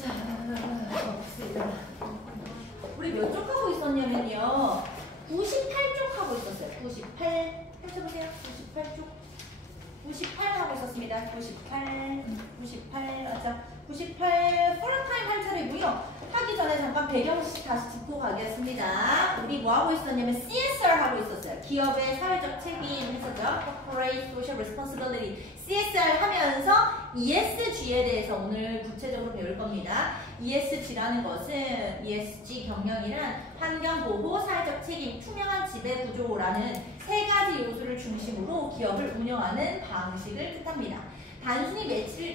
자, 봅시다. 우리 몇 쪽 하고 있었냐면요. 98쪽 하고 있었어요. 98. 펼쳐보세요. 98쪽. 98 하고 있었습니다. 98. 맞죠? 98 포러타임 할 차례고요. 하기 전에 잠깐 배경 다시 짚고 가겠습니다. 우리 뭐 하고 있었냐면 CSR 하고 있었어요. 기업의 사회적 책임 했었죠. Corporate Social Responsibility. CSR 하면서 ESG에 대해서 오늘 구체적으로 배울 겁니다. ESG라는 것은 ESG 경영이란 환경보호, 사회적 책임, 투명한 지배구조라는 세 가지 요소를 중심으로 기업을 운영하는 방식을 뜻합니다. 단순히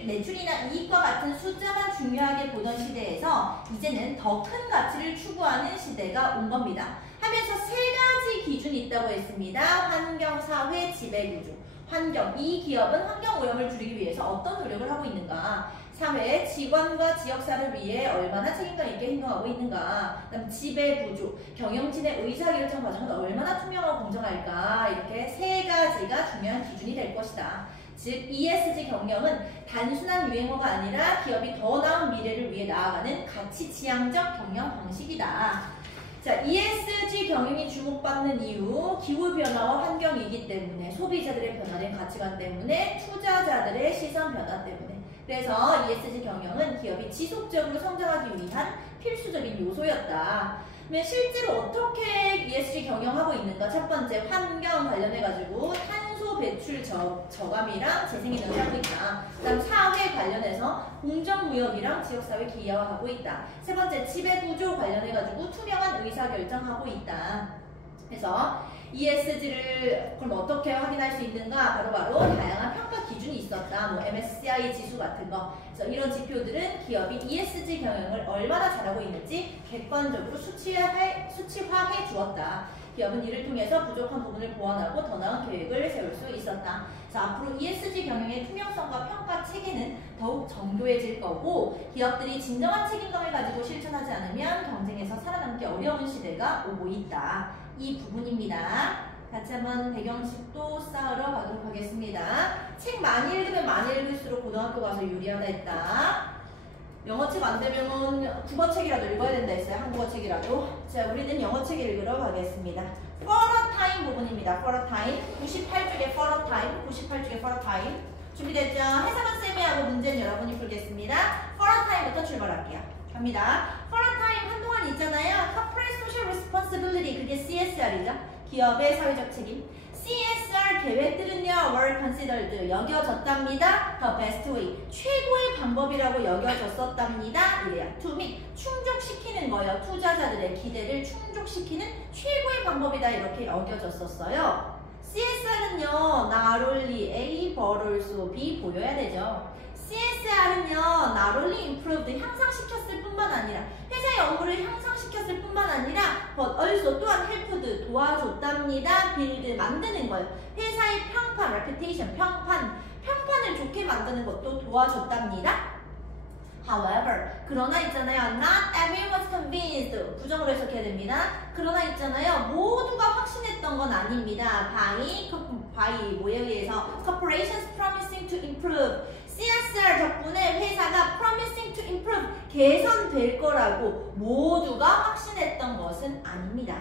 매출이나 이익과 같은 숫자만 중요하게 보던 시대에서 이제는 더 큰 가치를 추구하는 시대가 온 겁니다. 하면서 세 가지 기준이 있다고 했습니다. 환경, 사회, 지배구조. 환경, 이 기업은 환경오염을 줄이기 위해서 어떤 노력을 하고 있는가. 사회, 직원과 지역사를 위해 얼마나 책임감 있게 행동하고 있는가. 그다음 지배구조, 경영진의 의사결정 과정은 얼마나 투명하고 공정할까. 이렇게 세 가지가 중요한 기준이 될 것이다. 즉 ESG 경영은 단순한 유행어가 아니라 기업이 더 나은 미래를 위해 나아가는 가치지향적 경영 방식이다. 자, ESG 경영이 주목받는 이유, 기후변화와 환경이기 때문에, 소비자들의 변화된 가치관 때문에, 투자자들의 시선 변화 때문에. 그래서 ESG 경영은 기업이 지속적으로 성장하기 위한 필수적인 요소였다. 실제로 어떻게 ESG 경영하고 있는가? 첫 번째, 환경 관련해가지고 탄소 배출 저감이랑 재생에너지 하고 있다. 그다음 사회 관련해서 공정무역이랑 지역사회 기여하고 있다. 세 번째, 지배구조 관련해가지고 투명한 의사결정하고 있다. 그래서 ESG를 그럼 어떻게 확인할 수 있는가? 바로 다양한 평가 기준이 있었다. 뭐 MSCI 지수 같은 거. 그래서 이런 지표들은 기업이 ESG 경영을 얼마나 잘하고 있는지 객관적으로 수치화해 주었다. 기업은 이를 통해서 부족한 부분을 보완하고 더 나은 계획을 세울 수 있었다. 자, 앞으로 ESG 경영의 투명성과 평가 체계는 더욱 정교해질 거고, 기업들이 진정한 책임감을 가지고 실천하지 않으면 경쟁에서 살아남기 어려운 시대가 오고 있다. 이 부분입니다. 같이 한번 배경식도 쌓으러 가도록 하겠습니다. 책 많이 읽으면 많이 읽을수록 고등학교 가서 유리하다 했다. 영어책 안 되면 국어책이라도 읽어야 된다 했어요. 한국어책이라도. 자, 우리는 영어책 읽으러 가겠습니다. For a time 부분입니다. For a time. 98쪽에 for a time. 98쪽에 for a time. 준비됐죠? 해석은 쌤이 하고 문제는 여러분이 풀겠습니다. For a time부터 출발할게요. 갑니다. For a time 한동안 있잖아요. Corporate Social Responsibility. 그게 CSR이죠. 기업의 사회적 책임. CSR 계획들은요, were considered, 여겨졌답니다. The best way, 최고의 방법이라고 여겨졌었답니다. 이래요. To meet, 충족시키는 거예요. 투자자들의 기대를 충족시키는 최고의 방법이다. 이렇게 여겨졌었어요. CSR은요, not only A, but also B 보여야 되죠. CSR은요, not only improved, 향상시켰을 뿐만 아니라, 회사의 업무를 향상시켰을 뿐만 아니라, but also 또한 helped, 도와줬답니다. build, 만드는 거예요. 회사의 평판, reputation, 평판을 좋게 만드는 것도 도와줬답니다. However, 그러나 있잖아요. Not everyone was convinced. 부정으로 해석해야 됩니다. 그러나 있잖아요. 모두가 확신했던 건 아닙니다. by 뭐에 의해서 corporations promising to improve. CSR 덕분에 회사가 promising to improve, 개선될 거라고 모두가 확신했던 것은 아닙니다.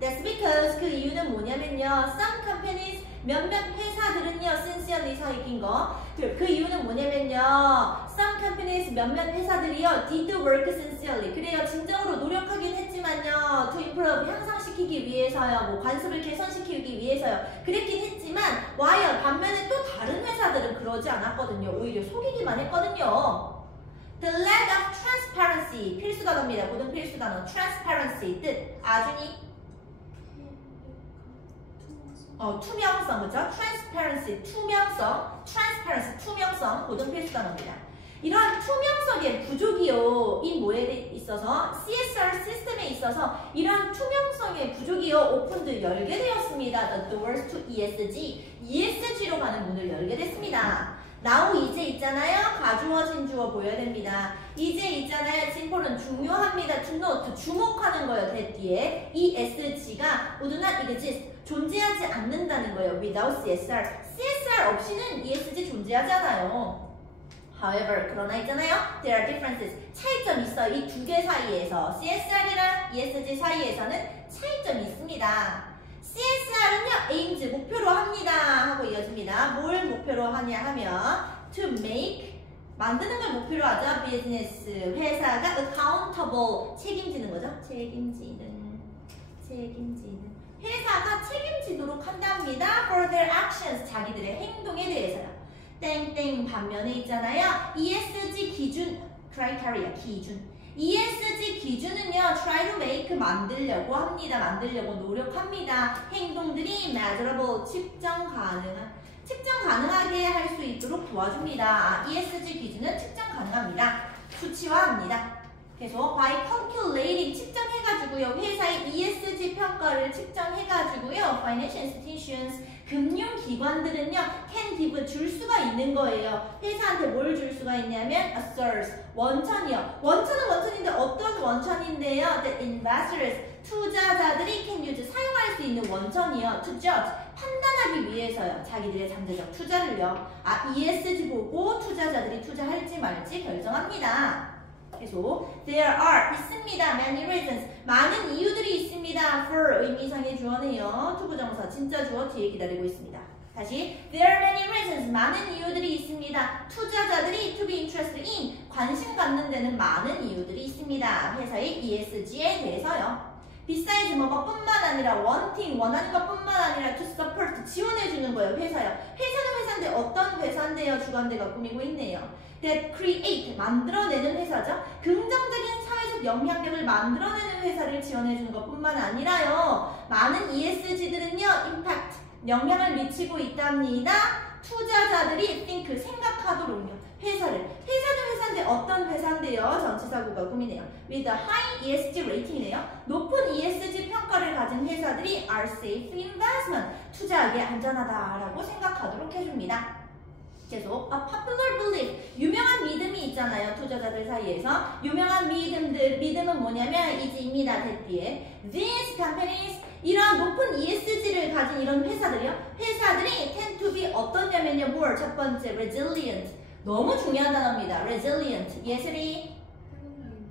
That's because 그 이유는 뭐냐면요. Some companies, 몇몇 회사들은요. sincerely 서익인 거. 그 이유는 뭐냐면요. Some companies, 몇몇 회사들이요. did work sincerely. 그래요. 진정으로 노력하긴 했지만요. to improve, 향상시키기 위해서요. 뭐 관습을 개선시키기 위해서요. 그랬긴 했지만 while 반면에 또 다른 회사들은 그러지 않았거든요. 오히려 속이기만 했거든요. The lack of transparency, 필수 단어입니다. 모든 필수 단어. transparency, 뜻. 아준이 투명성, 그죠? transparency, 투명성, 고등 필수 단어입니다. 이러한 투명성의 부족이요, 이 뭐에 있어서, CSR 시스템에 있어서 이러한 투명성의 부족이요, 오픈드 열게 되었습니다. The doors to ESG로 가는 문을 열게 됐습니다. now 이제 있잖아요. 가주어진 주어 보여야 됩니다. 이제 있잖아요. 진포는 중요합니다. to note, 주목하는 거예요. that 뒤에 ESG가 would not exist, 존재하지 않는다는 거예요. without CSR. CSR 없이는 ESG 존재하지 않아요. However, 그러나 있잖아요. There are differences. 차이점이 있어요. 이 두 개 사이에서. CSR이랑 ESG 사이에서는 차이점이 있습니다. CSR은요, aims, 목표로 합니다. 하고 이어집니다. 뭘 목표로 하냐 하면 to make, 만드는 걸 목표로 하죠. business, 회사가 accountable, 책임지는 거죠. 책임지는. 회사가 책임지도록 한답니다. For their actions, 자기들의 행동에 대해서요. 땡땡 반면에 있잖아요. ESG 기준, criteria, 기준. ESG 기준은요, try to make, 만들려고 합니다. 만들려고 노력합니다. 행동들이 measurable, 측정 가능하게 할 수 있도록 도와줍니다. ESG 기준은 측정 가능합니다. 수치화합니다. 그래서 by calculating, 측정해가지고요, 회사의 ESG 평가를 측정해가지고요, financial institutions, 금융기관들은요, can give, 줄 수가 있는 거예요. 회사한테 뭘 줄 수가 있냐면 assets, 원천이요. 원천은 원천인데 어떤 원천인데요? The investors, 투자자들이 can use, 사용할 수 있는 원천이요. To judge, 판단하기 위해서요. 자기들의 잠재적 투자를요. ESG 보고 투자자들이 투자할지 말지 결정합니다. 계속 there are, 있습니다. many reasons, 많은 이유들이 있습니다. for, 의미상의 주어네요. 투부정사, 진짜 주어 뒤에 기다리고 있습니다. 다시 there are many reasons, 많은 이유들이 있습니다. 투자자들이 to be interested in, 관심 갖는 데는 많은 이유들이 있습니다. 회사의 ESG에 대해서요. besides 뭐가 뿐만 아니라 wanting, 원하는 것뿐만 아니라 to support, 지원해주는 거예요. 회사요. 회사는 회사인데 어떤 회사인데요? 주관대가 꾸미고 있네요. that create, 만들어내는 회사죠. 긍정적인 사회적 영향력을 만들어내는 회사를 지원해주는 것뿐만 아니라요. 많은 ESG들은요, impact, 영향을 미치고 있답니다. 투자자들이 think, 생각하도록요. 회사는 회사인데 어떤 회사인데요? 전치사구가 꾸미네요. with a high ESG rating이네요. 높은 ESG 평가를 가진 회사들이 are safe investment, 투자하기에 안전하다라고 생각하도록 해줍니다. 계속 a popular belief, 유명한 믿음이 있잖아요. 투자자들 사이에서 유명한 믿음은 뭐냐면 이지입니다. 대뒤에 these companies, 이런 높은 ESG를 가진 이런 회사들이 tend to be 어떠냐면요. more, 첫 번째 resilient, 너무 중요한 단어입니다. resilient, 예슬이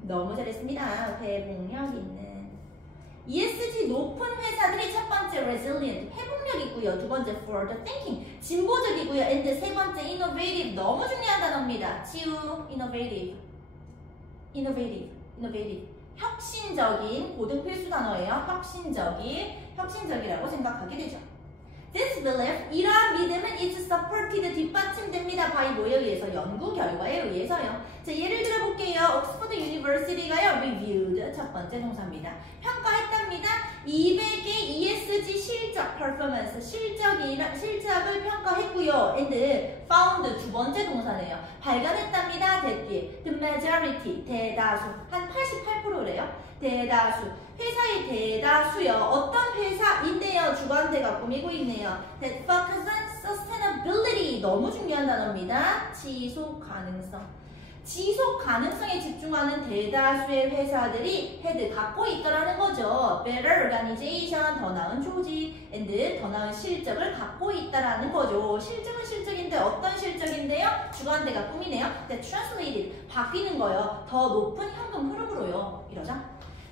너무 잘했습니다. 회복력 있는. ESG 높은 회사들이 첫 번째 resilient, 회복력이고요. 두 번째 forward thinking, 진보적이고요. and 세 번째 innovative, 너무 중요한 단어입니다. 치유, innovative. 혁신적인, 고등 필수 단어예요. 혁신적이라고 생각하게 되죠. This belief, 이러한 믿음은 is supported, 뒷받침됩니다. by 뭐에 의해서? 연구 결과에 의해서요. 자, 예를 들어 볼게요. 옥스퍼드 유니버시티가요, reviewed, 첫 번째 동사입니다. 평가했답니다. 200의 ESG 실적, performance, 실적을 평가했고요. and found, 두 번째 동사네요. 발견했답니다. 대뒤, the majority, 대다수, 한 88%래요. 대다수, 회사의 대다수요. 어떤 회사인데요? 주관대가 꾸미고 있네요. That focus on sustainability, 너무 중요한 단어입니다. 지속 가능성에 집중하는 대다수의 회사들이 헤드 갖고 있다라는 거죠. Better organization, 더 나은 조직, and 더 나은 실적을 갖고 있다라는 거죠. 실적은 실적인데 어떤 실적인데요? 주관대가 꾸미네요. That translated, 바뀌는 거요. 더 높은 현금 흐름으로요. 이러죠.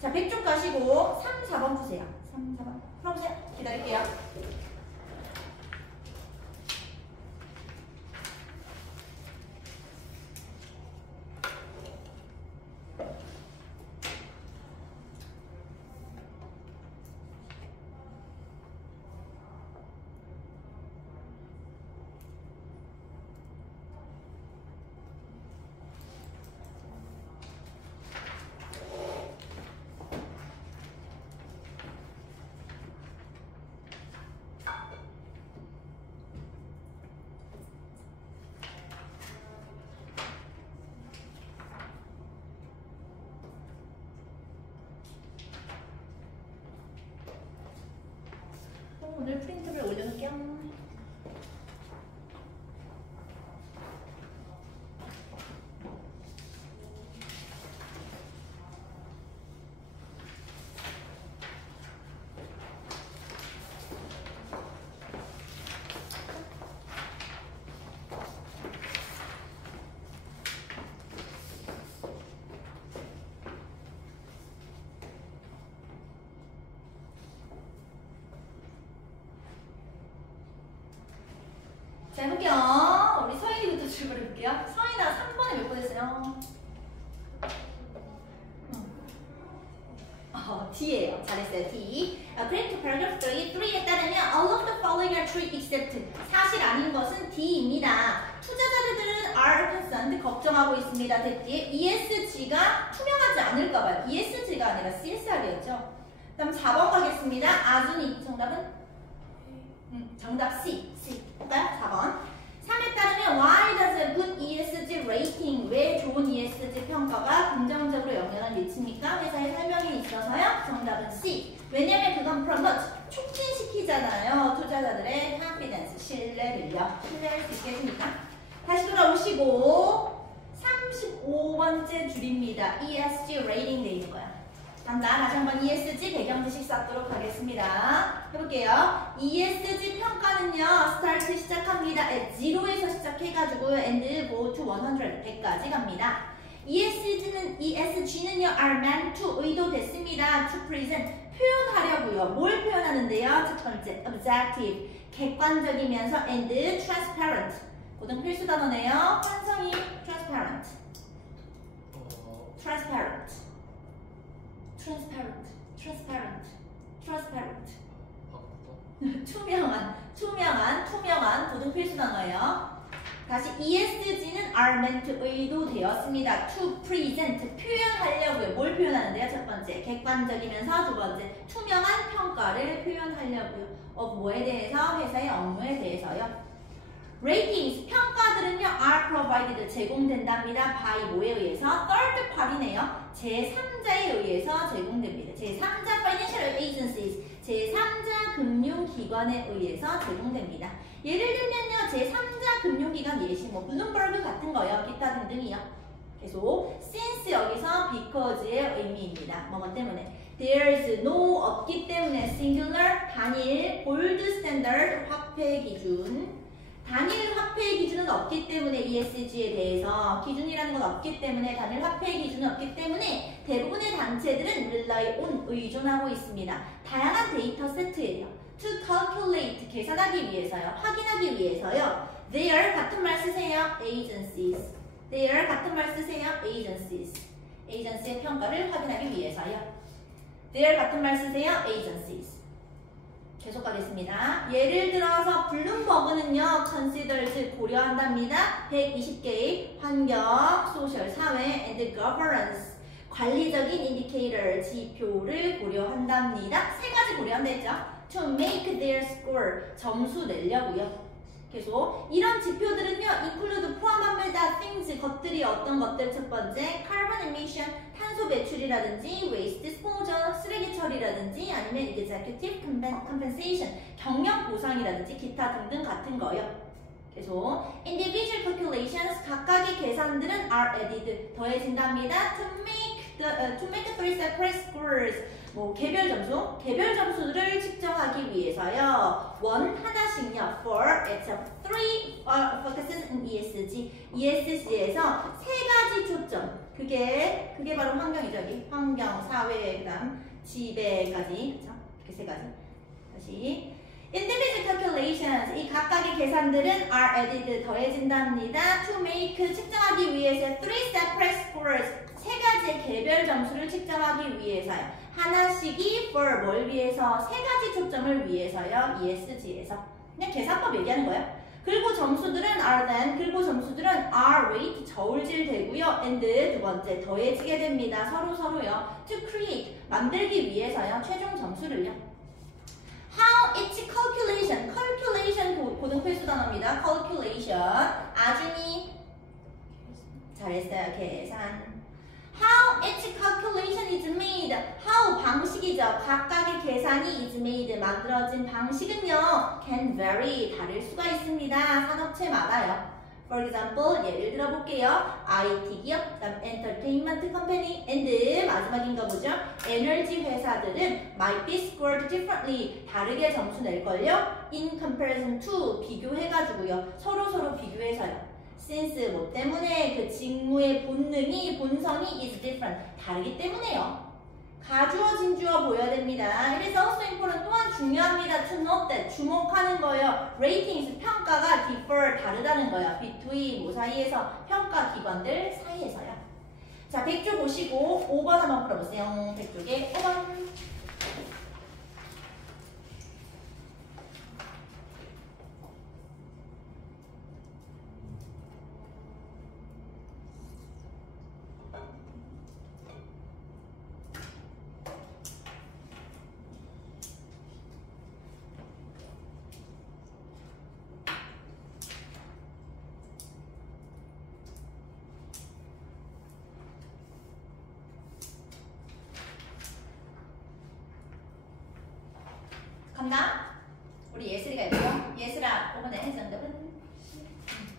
자, 100쪽 가시고 3, 4번 푸세요. 3, 4번 풀어보세요. 기다릴게요. 오늘 프린트를 올려놓을게요. 자, 해볼게요. 우리 서인이부터 출발해볼게요. 서인아, 3번에 몇 번 했어요? D예요. 잘했어요. D. According to paragraph 3에 따르면 all of the following are true except 사실 아닌 것은 D입니다. 투자자들은 are concerned 걱정하고 있습니다. 됐지? ESG가 투명하지 않을까봐요. ESG가 아니라 CSR이었죠. 그럼 4번 가겠습니다. 아준이 정답은? 정답 C. 볼까요? 4번. 3에 따르면 why does a good ESG rating 왜 좋은 ESG 평가가 긍정적으로 영향을 미칩니까? 회사의 설명이 있어서요. 정답은 C. 왜냐면 그건 promote 촉진시키잖아요. 투자자들의 confidence 신뢰를요. 신뢰할 수 있게 해주니까. 다시 돌아오시고 35번째 줄입니다. ESG rating 돼 있는 거야. 간다. 다시 한번 ESG 배경 지식 쌓도록 하겠습니다. 해볼게요. ESG 평가는요. 스타트 시작합니다. at 0에서 시작해가지고 and go to 100, 100까지 갑니다. ESG는요. are meant to 의도됐습니다. to present 표현하려고요. 뭘 표현하는데요? 첫 번째 objective 객관적이면서 and transparent 고등 필수 단어네요. 환성이 transparent 투명한 고등 필수 단어예요. 다시 ESG는 are meant to 의도되었습니다. to present 표현하려고요. 뭘 표현하는데요? 첫 번째 객관적이면서 두 번째 투명한 평가를 표현하려고요. of 뭐에 대해서? 회사의 업무에 대해서요. ratings 평가들은요 are provided 제공된답니다. by 뭐에 의해서? third party네요. 제3자에 의해서 제공됩니다. 제3자 financial agencies 제3자 금융기관에 의해서 제공됩니다. 예를 들면요 제3자 금융기관 예시 뭐 블룸버그 같은 거요. 기타 등등이요. 계속 since 여기서 because의 의미입니다. 뭐뭐 때문에 there's no 없기 때문에 singular 단일 gold standard 화폐 기준 단일 화폐 기준은 없기 때문에 ESG에 대해서 기준이라는 건 없기 때문에 단일 화폐 기준은 없기 때문에 대부분의 단체들은 rely on 의존하고 있습니다. 다양한 데이터 세트예요. to calculate 계산하기 위해서요. 확인하기 위해서요. Their 같은 말 쓰세요. agencies. Their 같은 말 쓰세요. agencies. agency의 평가를 확인하기 위해서요. Their 같은 말 쓰세요. agencies. 계속 가겠습니다. 예를 들어서 블룸버그는요. considers 고려한답니다. 120개의 환경, 소셜, 사회, and governance 관리적인 indicator, 지표를 고려한답니다. 세 가지 고려한다 했죠. to make their score 점수 내려고요. 계속 이런 지표들은요. include 포함합니다. things 것들이 어떤 것들 첫 번째 carbon emission 탄소 배출이라든지 waste disposal 쓰레기 처리라든지 아니면 executive compensation 경력 보상이라든지 기타 등등 같은 거요. 계속 individual calculations 각각의 계산들은 are added 더해진답니다. to make three separate scores 뭐 개별 점수들을 측정하기 위해서요. 하나씩요. for except three focuses in ESG에서 세 가지 초점. 그게 바로 환경이죠. 여기 환경, 사회, 그다음 지배까지. 그렇죠? 이렇게 세 가지. 다시 individual calculations 이 각각의 계산들은 are added 더해진답니다. to make 측정하기 위해서 three separate scores 세 가지의 개별 점수를 측정하기 위해서요. 하나씩이 for 뭘 위해서? 세 가지 초점을 위해서요. ESG에서. 그냥 계산법 얘기하는 거예요. 그리고 점수들은 are then, 그리고 점수들은 are rate 저울질 되고요. and 두 번째 더해지게 됩니다. 서로요. to create 만들기 위해서요. 최종 점수를요. How each calculation 고등 필수 단어입니다. calculation 아준이 잘했어요. 계산. How each calculation is made. How 방식이죠. 각각의 계산이 is made 만들어진 방식은요. can vary 다를 수가 있습니다. 산업체마다요. For example 예를 들어 볼게요. IT 기업, 그다음 entertainment company, and 마지막인가 보죠. 에너지 회사들은 might be scored differently 다르게 점수 낼걸요. In comparison to 비교해가지고요. 서로 비교해서요. since 뭐 때문에 그 직무의 본성이 is different 다르기 때문에요. 가주어 진주어 보여야 됩니다. It is also important 또한 중요합니다. To note that 주목하는 거예요. Ratings 평가가 differ 다르다는 거예요. between 뭐 사이에서 평가 기관들 사이에서요. 자 100쪽 보시고 5번 한번 풀어보세요. 100쪽에 5번. 간다? 우리 예슬이가 있고요. 예슬아, 이번에 정답은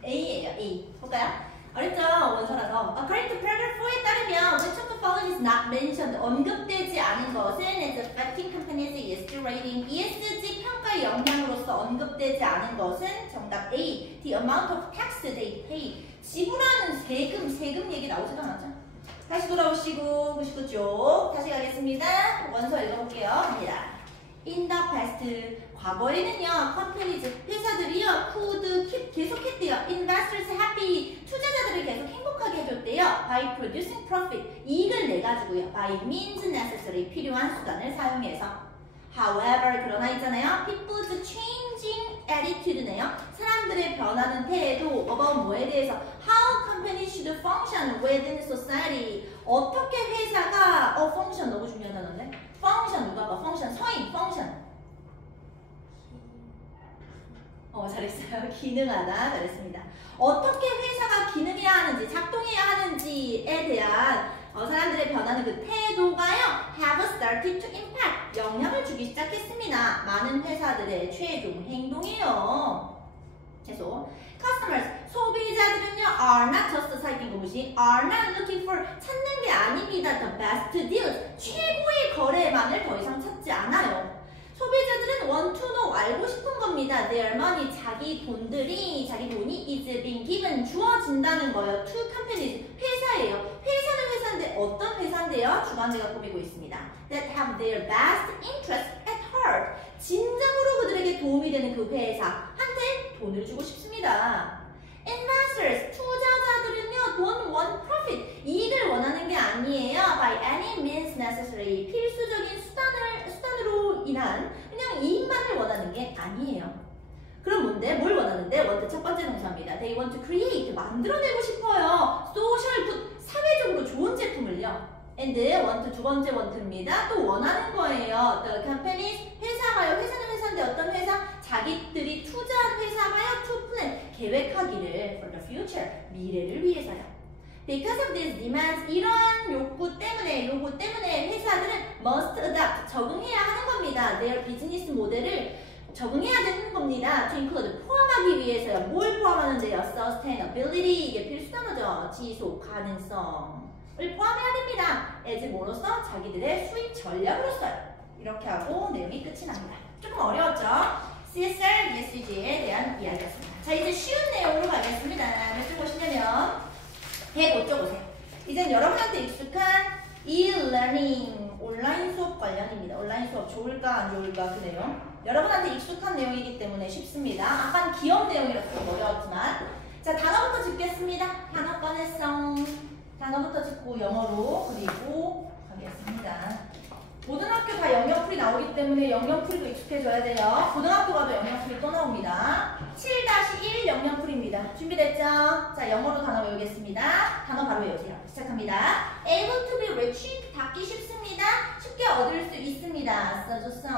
A예요. A. 볼까요? 어렵죠? 원서라서. According to paragraph 4에 따르면 which of the following is not mentioned? 언급되지 않은 것은 as affecting companies ESG rating. ESG 평가의 영향으로서 언급되지 않은 것은 정답 A. The amount of tax they pay. 지불하는 세금 얘기 나오지도 않았죠? 다시 돌아오시고 99쪽 다시 가겠습니다. 원서 읽어볼게요. 갑니다. In the past, 과거에는요, companies, 회사들이요, could keep, 계속했대요. Investors happy, 투자자들을 계속 행복하게 해줬대요. By producing profit, 이익을 내가지고요. By means necessary, 필요한 수단을 사용해서. However, 그러나 있잖아요. People's changing attitude네요. 사람들의 변하는 태도, about 뭐에 대해서 How companies should function within society. 어떻게 회사가, function 너무 중요한 단어인데? 펑션 누가 봐? 펑션 서인 펑션. 잘했어요. 기능하다. 잘했습니다. 어떻게 회사가 기능해야 하는지 작동해야 하는지에 대한 사람들의 변하는 그 태도가요. have started to impact 영향을 주기 시작했습니다. 많은 회사들의 최종 행동이에요. 계속 customers 소비자들은요 are not just citing 것이 are not looking for 찾는 게 아닙니다. the best deals 최고의 거래망을 더 이상 찾지 않아요. 소비자들은 want to know 알고 싶은 겁니다. their money 자기 돈이 is being given 주어진다는 거예요. to companies 회사예요. 회사는 회사인데 어떤 회사인데요? 주관제가 꾸미고 있습니다. that have their best interest at heart 진정으로 그들에게 도움이 되는 그 회사한테 돈을 주고 싶습니다. Investors, 투자자들은요, don't want profit, 이익을 원하는 게 아니에요. By any means necessary, 필수적인 수단으로 인한 그냥 이익만을 원하는 게 아니에요. 그럼 뭔데? 뭘 원하는데? want 첫 번째 동사입니다. They want to create, 만들어내고 싶어요. social good, 사회적으로 좋은 제품을요. And want 두 번째 want입니다. 또 원하는 거예요. The companies, 회사가요. 회사는 회사인데 어떤 회사? 자기들이 투자한 회사가요. To plan, 계획하기를 for the future, 미래를 위해서요. Because of these demands, 이러한 요구 때문에 회사들은 must adapt, 적응해야 하는 겁니다. Their business 모델을 적응해야 되는 겁니다. To include, 포함하기 위해서요. 뭘 포함하는데요? Sustainability, 이게 필수 단어죠. 지속 가능성. 을 포함해야 됩니다. as 뭐로서? 자기들의 수익 전략으로서요. 이렇게 하고 내용이 끝이 납니다. 조금 어려웠죠? CSR, ESG에 대한 이야기였습니다. 자, 이제 쉬운 내용으로 가겠습니다. 몇 줄 보시냐면 105쪽 보세요. 이젠 여러분한테 익숙한 e-learning, 온라인 수업 관련입니다. 온라인 수업 좋을까 안 좋을까 그 내용. 여러분한테 익숙한 내용이기 때문에 쉽습니다. 약간 기업 내용이라서 좀 어려웠지만 자, 단어부터 짚겠습니다. 단어 꺼냈어. 단어부터 짚고 영어로 그리고 가겠습니다. 고등학교 다 영역풀이 나오기 때문에 영역풀이도 익숙해져야 돼요. 고등학교 가도 영역풀이 또 나옵니다. 7-1 영역풀이입니다. 준비됐죠? 자, 영어로 단어 외우겠습니다. 단어 바로 외우세요. 시작합니다. Able to be reached, 닿기 쉽습니다. 쉽게 얻을 수 있습니다. 써줬어.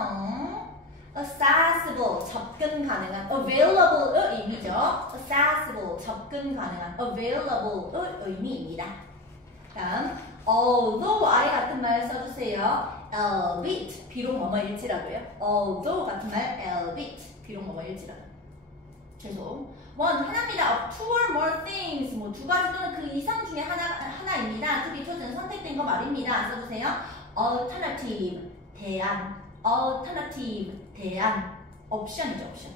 accessible, 접근 가능한, available의 의미죠. accessible, 접근 가능한, available의 의미입니다. 다음, although I 같은 말 써주세요. albeit, 비록 뭐뭐일지라도요. although 같은 말, albeit, 비록 뭐뭐일지라도. 계속. 하나입니다. two or more things, 뭐 두 가지 또는 그 이상 중에 하나입니다. to be chosen, 선택된 거 말입니다. 써주세요. alternative, 대안. alternative, 대안. 옵션이죠, 옵션.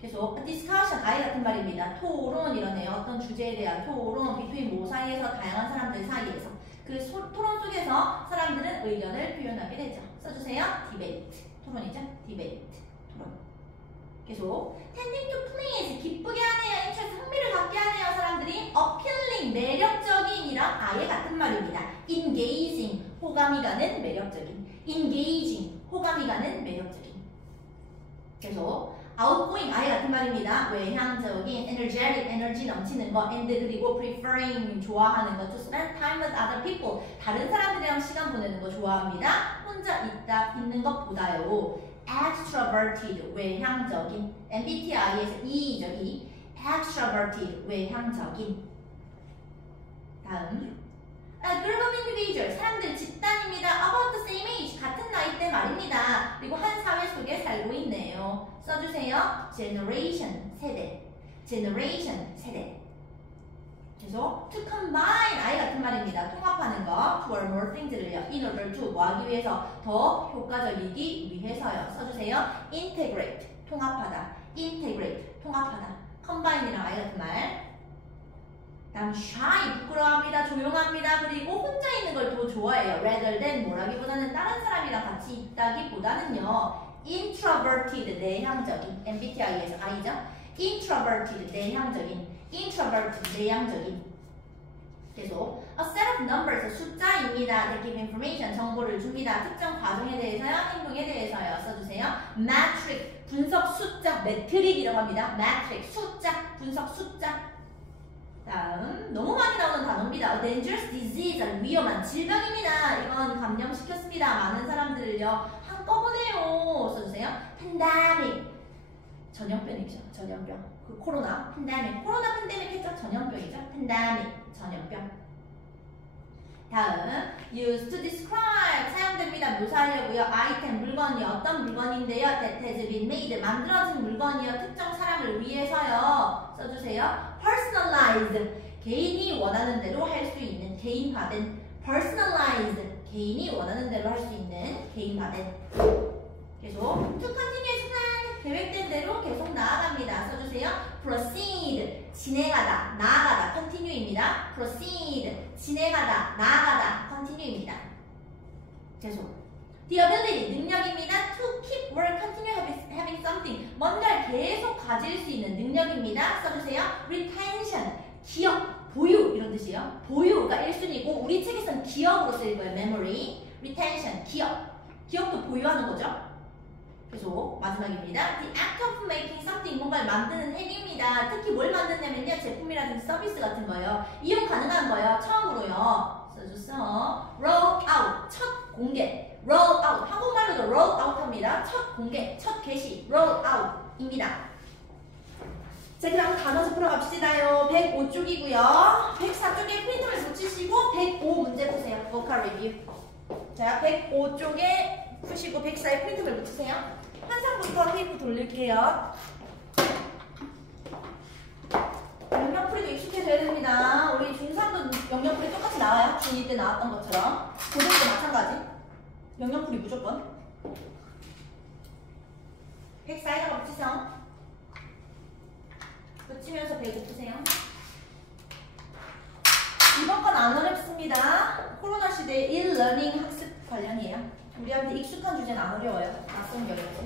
계속 discussion, I 같은 말입니다. 토론 이러네요. 어떤 주제에 대한 토론, between 뭐 사이에서, 다양한 사람들 사이에서. 그 토론 속에서 사람들은 의견을 표현하게 되죠. 써주세요. debate. 토론이죠. debate. 토론. 계속. tending to please. 기쁘게 하네요. interest. 흥미를 갖게 하네요. 사람들이. appealing. 매력적인이랑 아예 같은 말입니다. engaging. 호감이 가는 매력적인. engaging. 호감이 가는 매력적인. 계속. outgoing 아예 같은 말입니다. 외향적인, energetic, 에너지 넘치는 거, and 그리고 preferring 좋아하는 거, to spend time with other people 다른 사람들이랑 시간 보내는 거 좋아합니다. 혼자 있는 것보다요. extroverted 외향적인, MBTI에서 E죠, E. extroverted 외향적인. 다음. A group of individuals, 사람들 집단입니다. About the same age, 같은 나이대 말입니다. 그리고 한 사회 속에 살고 있네요. 써주세요. generation, 세대. generation, 세대. 계속 to combine, 아예 같은 말입니다. 통합하는 거. to or more things를요. in order to, 뭐 하기 위해서, 더 효과적이기 위해서요. 써주세요. integrate, 통합하다. integrate, 통합하다. combine이랑 아예 같은 말. 다음 shy, 부끄러워합니다. 조용합니다. 그리고 혼자 있는 걸 더 좋아해요. rather than 뭐라기보다는 다른 사람이랑 같이 있다기보다는요. introverted, 내향적인. MBTI에서 I죠? introverted, 내향적인. introverted, 내향적인. 계속 a set of numbers, 숫자입니다. That give information, 정보를 줍니다. 특정 과정에 대해서요. 행동에 대해서요. 써주세요. metric, 분석 숫자. 메트릭이라고 합니다. metric, 숫자. 분석 숫자. 다음 너무 많이 나오는 단어입니다. dangerous disease, 위험한 질병입니다. 이건 감염시켰습니다. 많은 사람들을요. 한꺼번에요. 써주세요. pandemic, 전염병이죠. 전염병. 그 코로나, pandemic. 코로나 팬데믹 했죠? 전염병이죠. pandemic, 전염병. 다음 used to describe, 사용됩니다. 묘사하려고요. item, 물건이 어떤 물건인데요. that has been made, 만들어진 물건이요. 특정 사람을 위해서요. 써주세요. personalized, 개인이 원하는 대로 할 수 있는, 개인화된. personalized, 개인이 원하는 대로 할 수 있는, 개인화된. 계속 to continue as planned, 계획된 대로 계속 나아갑니다. 써주세요. proceed, 진행하다, 나아가다. continue입니다. proceed, 진행하다, 나아가다. continue입니다. 계속 the ability, 능력입니다. to keep or continue having something, 뭔가를 계속 가질 수 있는 능력입니다. 써주세요. retention, 기억, 보유 이런 뜻이에요. 보유가 1순위고 우리 책에서는 기억으로 쓰일 거예요. memory, retention, 기억. 기억도 보유하는 거죠. 계속 마지막입니다. The act of making something, 뭔가를 만드는 행위입니다. 특히 뭘 만드냐면요. 제품이라든지 서비스 같은 거요. 이용 가능한 거요. 처음으로요. 써줬어. roll out, 첫 공개. roll out, 한국말로도 roll out 합니다. 첫 공개, 첫 게시. roll out입니다. 자, 그럼 단어서 풀어갑시다요. 105쪽이고요. 104쪽에 프린트를 붙이시고 105 문제 보세요. vocal review. 자, 105쪽에 푸시고 104에 프린트를 붙이세요. 한상부터 테이프 돌릴게요. 영역풀이도 익숙해져야 됩니다. 우리 중3도 영역풀이 똑같이 나와요. 중2 때 나왔던 것처럼. 고등도 마찬가지. 영역풀이 무조건. 104에다가 붙이세요. 붙이면서 105 푸세요. 이번 건 안 어렵습니다. 코로나 시대 일러닝 학습 관련이에요. 우리한테 익숙한 주제는 안 어려워요. 낯선 경우는.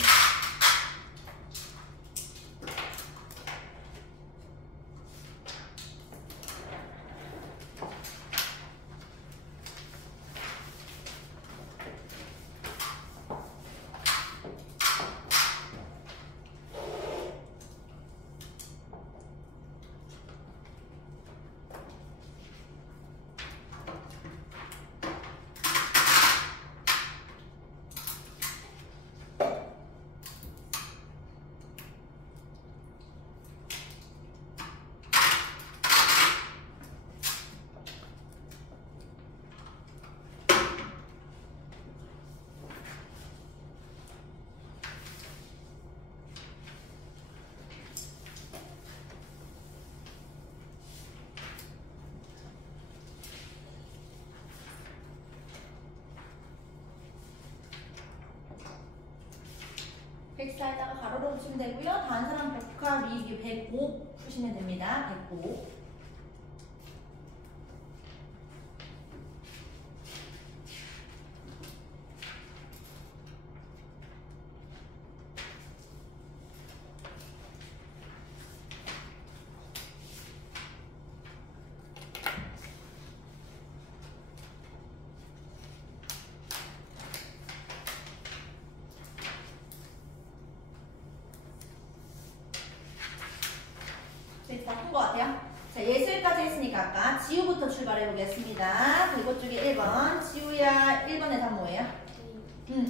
텍스트에다가 가로로 붙이면 되고요. 다른 사람 보컬 리뷰 105 푸시면 됩니다. 105. 출발해 보겠습니다. 그리고 쪽에 1번. 지우야 1번의 답 뭐예요?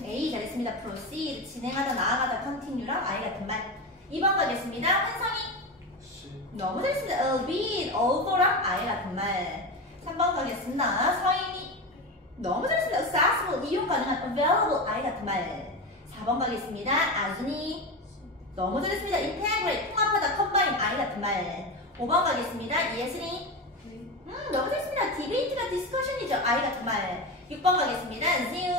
A 잘했습니다. proceed 진행하다 나아가다 continue랑 I 같은 말. 2번 가겠습니다. 한성이 너무 잘했습니다. albeit although랑 I 같은 말. 3번 가겠습니다. 서인이 너무 잘했습니다. accessible 이용 가능한 available I 같은 말. 4번 가겠습니다. 아준이 너무 잘했습니다. integrate 통합하다 combine I 같은 말. 5번 가겠습니다. 예슬이 너무 잘했습니다. debate가 discussion이죠. I 같은 말. 6번 가겠습니다. 지우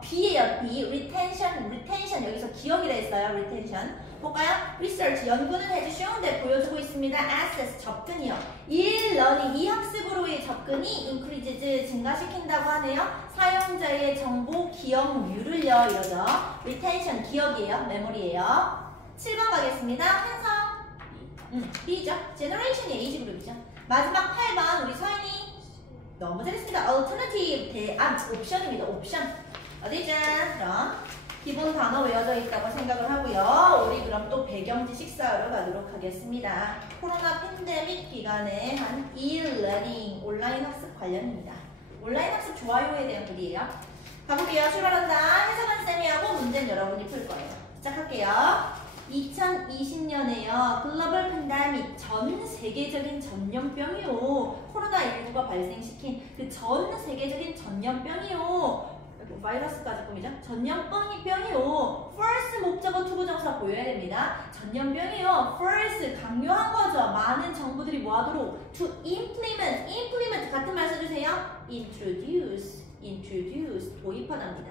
B예요. B. retention 여기서 기억이라 했어요. retention 볼까요? research 연구는 해주시는데 보여주고 있습니다. access 접근이요. e-learning 이 학습으로의 접근이 increases 증가시킨다고 하네요. 사용자의 정보 기억률을요 이러죠. retention 기억이에요. 메모리예요. 7번 가겠습니다. 한성 B죠. generation이 에이지 그룹이죠. 마지막 8번 우리 서인이 너무 잘했습니다. alternative 대안 옵션입니다. 옵션 어디죠? 그럼 기본 단어 외워져 있다고 생각을 하고요. 우리 그럼 또 배경 지식 쌓으러 가도록 하겠습니다. 코로나 팬데믹 기간에 한 e-learning 온라인 학습 관련입니다. 온라인 학습 좋아요에 대한 글이에요. 가볼게요. 출발한다. 해석은 쌤이 하고 문제는 여러분이 풀 거예요. 시작할게요. 2020년에요. 글로벌 팬데믹 전 세계적인 전염병이요. 코로나19가 발생시킨 그 전 세계적인 전염병이요. 바이러스까지 꾸미죠. 전염병이요. first 목적어 투부정사 보여야 됩니다. 전염병이요. first 강요한 거죠. 많은 정부들이 뭐하도록 to implement 같은 말 써주세요. introduce 도입하답니다.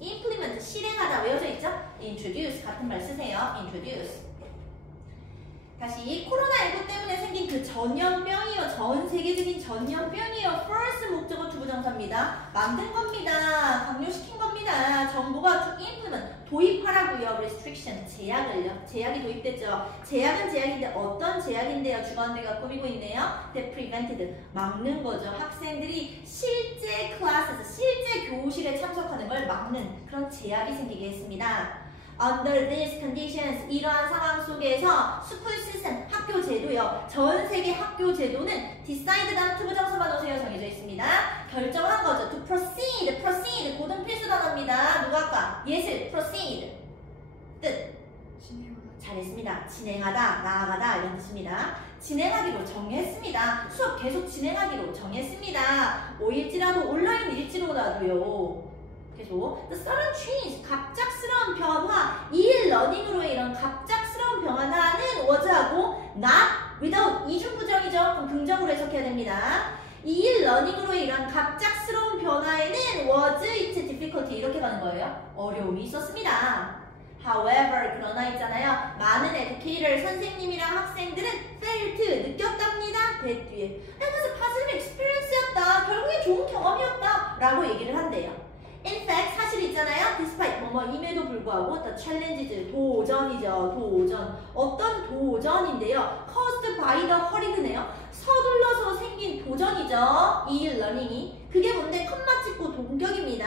implement 실행하다 외워져 있죠? introduce 같은 말 쓰세요. introduce 다시 코로나19 때문에 생긴 그 전염병이요. 전 세계적인 전염병이요. first 목적어 투부정사입니다. 만든 겁니다. 강요시킨 겁니다. 정부가 to implement 도입하라고요. restriction 제약을요. 제약이 도입됐죠. 제약은 제약인데 어떤 제약인데요. 주관대가 꾸미고 있네요. that prevented 막는 거죠. 학생들이 실제 클래스에서 실제 교실에 참석하는 걸 막는 그런 제약이 생기게 했습니다. Under these conditions, 이러한 상황 속에서 school system, 학교 제도요. 전 세계 학교 제도는 decide 다음 투부정사만 오세요. 정해져 있습니다. 결정한 거죠. To proceed, 고등 필수 단어입니다. 누가 아까? 예슬, proceed. 뜻. 잘했습니다. 진행하다, 나아가다 이런 뜻입니다. 진행하기로 정했습니다. 수업 계속 진행하기로 정했습니다. 5일지라도 온라인일지로라도요. 계속 the sudden change 갑작스러운 변화 e-learning으로의 이런 갑작스러운 변화는 was하고 not without 이중부정이죠. 그럼 긍정으로 해석해야 됩니다. e-learning으로의 이런 갑작스러운 변화에는 was it difficulty 이렇게 가는 거예요. 어려움이 있었습니다. However 그러나 있잖아요. 많은 educator 선생님이랑 학생들은 felt 느꼈답니다. that 뒤에 it was a positive experience였다. 결국에 좋은 경험이었다 라고 얘기를 한대요. In fact, 사실 있잖아요. Despite 뭐뭐임에도 불구하고 the challenges 도전이죠. 도전. 어떤 도전인데요. Caused by the hurried네요. 서둘러서 생긴 도전이죠. e-learning이. 그게 뭔데? 컴마 찍고 동격입니다.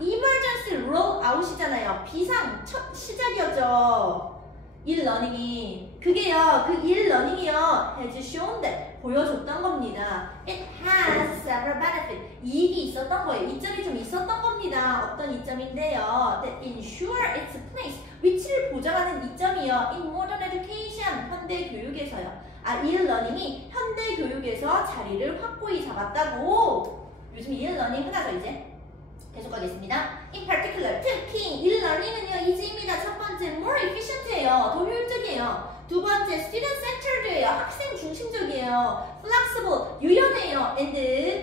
Emergency roll out이잖아요. 비상 첫 시작이었죠. e-learning이. 그게요. 그 e-learning이요. has shown that 보여줬던 겁니다. It has several benefits. 이익이 있었던 거예요. 이점이 좀 있었던 겁니다. 어떤 이점인데요. That ensure its place. 위치를 보장하는 이점이요. In modern education. 현대 교육에서요. e-learning이 현대 교육에서 자리를 확고히 잡았다고. 요즘 e-learning 흔하죠 이제. 계속 가겠습니다. In particular, 특히 e-learning은요. 이지입니다. 첫 번째, more efficient예요. 더 효율적이에요. 두 번째, student-centered예요. 학생 중심적이에요. flexible, 유연해요. and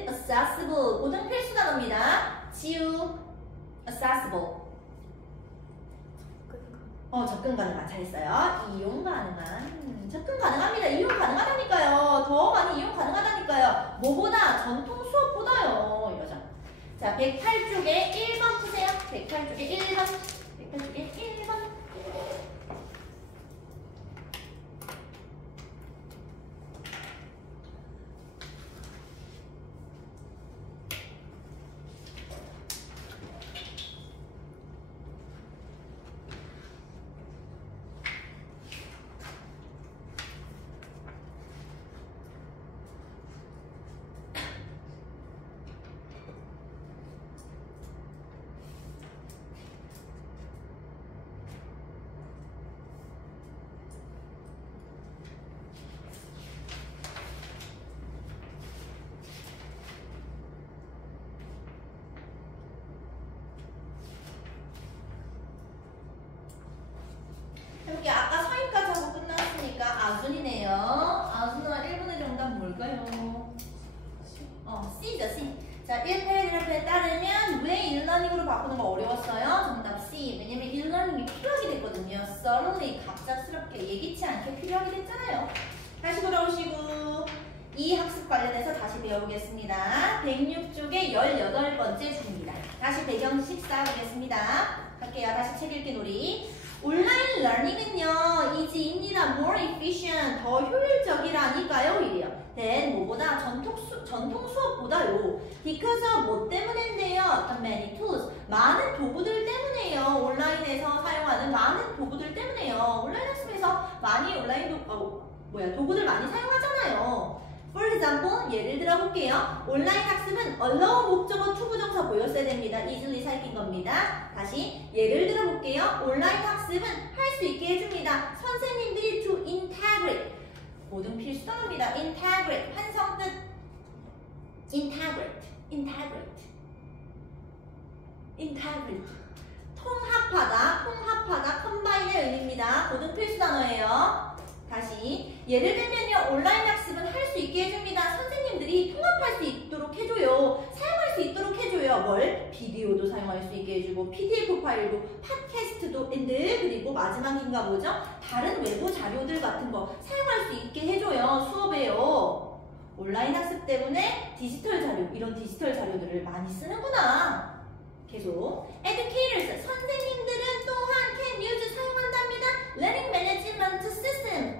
accessible, 모든 필수 단어입니다. 지우, accessible. 접근 가능한. 잘했어요. 이용 가능한. 접근 가능합니다. 이용 가능하다니까요. 더 많이 이용 가능하다니까요. 뭐보다? 전통 수업보다요. 이러죠. 자, 108쪽에 1번 푸세요. 108쪽에 1번. 108쪽에 1번. learning으로 바꾸는 거 어려웠어요? 정답 C. 왜냐면 e-learning이 필요하게 됐거든요. suddenly 갑작스럽게 예기치 않게 필요하게 됐잖아요. 다시 돌아오시고 이 학습 관련해서 다시 배워보겠습니다. 106쪽의 18번째 줄입니다. 다시 배경식 쌓아보겠습니다. 갈게요. 다시 책 읽기 놀이. 온라인 러닝은요, 이지입니다. more efficient, 더 효율적이라니까요. 이래요. then 뭐보다 전통 수업보다요. because of 뭐 때문인데요. the many tools, 많은 도구들 때문에요. 온라인에서 사용하는 많은 도구들 때문에요. 온라인 학습에서 많이 도구들 많이 사용하잖아요. For example, 예를 들어 볼게요. 온라인 학습은 allow 목적어 투부정사 보였어야 됩니다. easily 살핀 겁니다. 다시 예를 들어 볼게요. 온라인 학습은 할 수 있게 해줍니다. 선생님들이 to integrate, 모든 필수단어입니다. integrate, 환성뜻 integrate. 통합하다, 컴바인의 의미입니다. 모든 필수단어예요. 다시 예를 들면요, 온라인 학습은 할 수 있게 해줍니다. 선생님들이 통합할 수 있도록 해줘요. 사용할 수 있도록 해줘요. 뭘? 비디오도 사용할 수 있게 해주고 PDF 파일도, 팟캐스트도, 그리고 마지막인가 뭐죠? 다른 외부 자료들 같은 거 사용할 수 있게 해줘요. 수업에요. 온라인 학습 때문에 디지털 자료, 이런 디지털 자료들을 많이 쓰는구나. 계속 educators, 선생님들은 또한 can use, 사용한답니다. Learning Management System,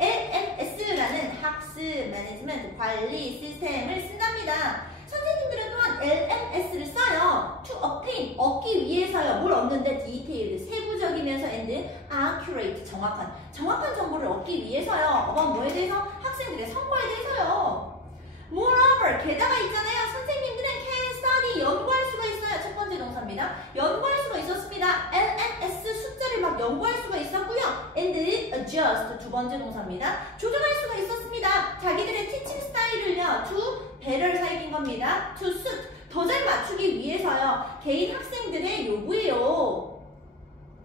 LMS라는 학습 매니지먼트 관리 시스템을 쓴답니다. 선생님들은 또한 LMS를 써요. To obtain, 얻기 위해서요. 뭘 얻는데? detailed, 세부적이면서 and accurate, 정확한 정보를 얻기 위해서요. 뭐에 대해서? 학생들의 성과에 대해서요. Moreover, 게다가 있잖아요. 선생님들은 can study, 연구할 수가 있어요. 첫 번째 동사입니다. 연구할 수가 있었습니다. LMS 숫자를 막 연구할 수가 있었고요. And adjust, 두 번째 동사입니다. 조정할 수가 있었습니다. 자기들의 teaching 스타일을요. to better 살긴 겁니다. to suit, 더 잘 맞추기 위해서요. 개인 학생들의 요구예요.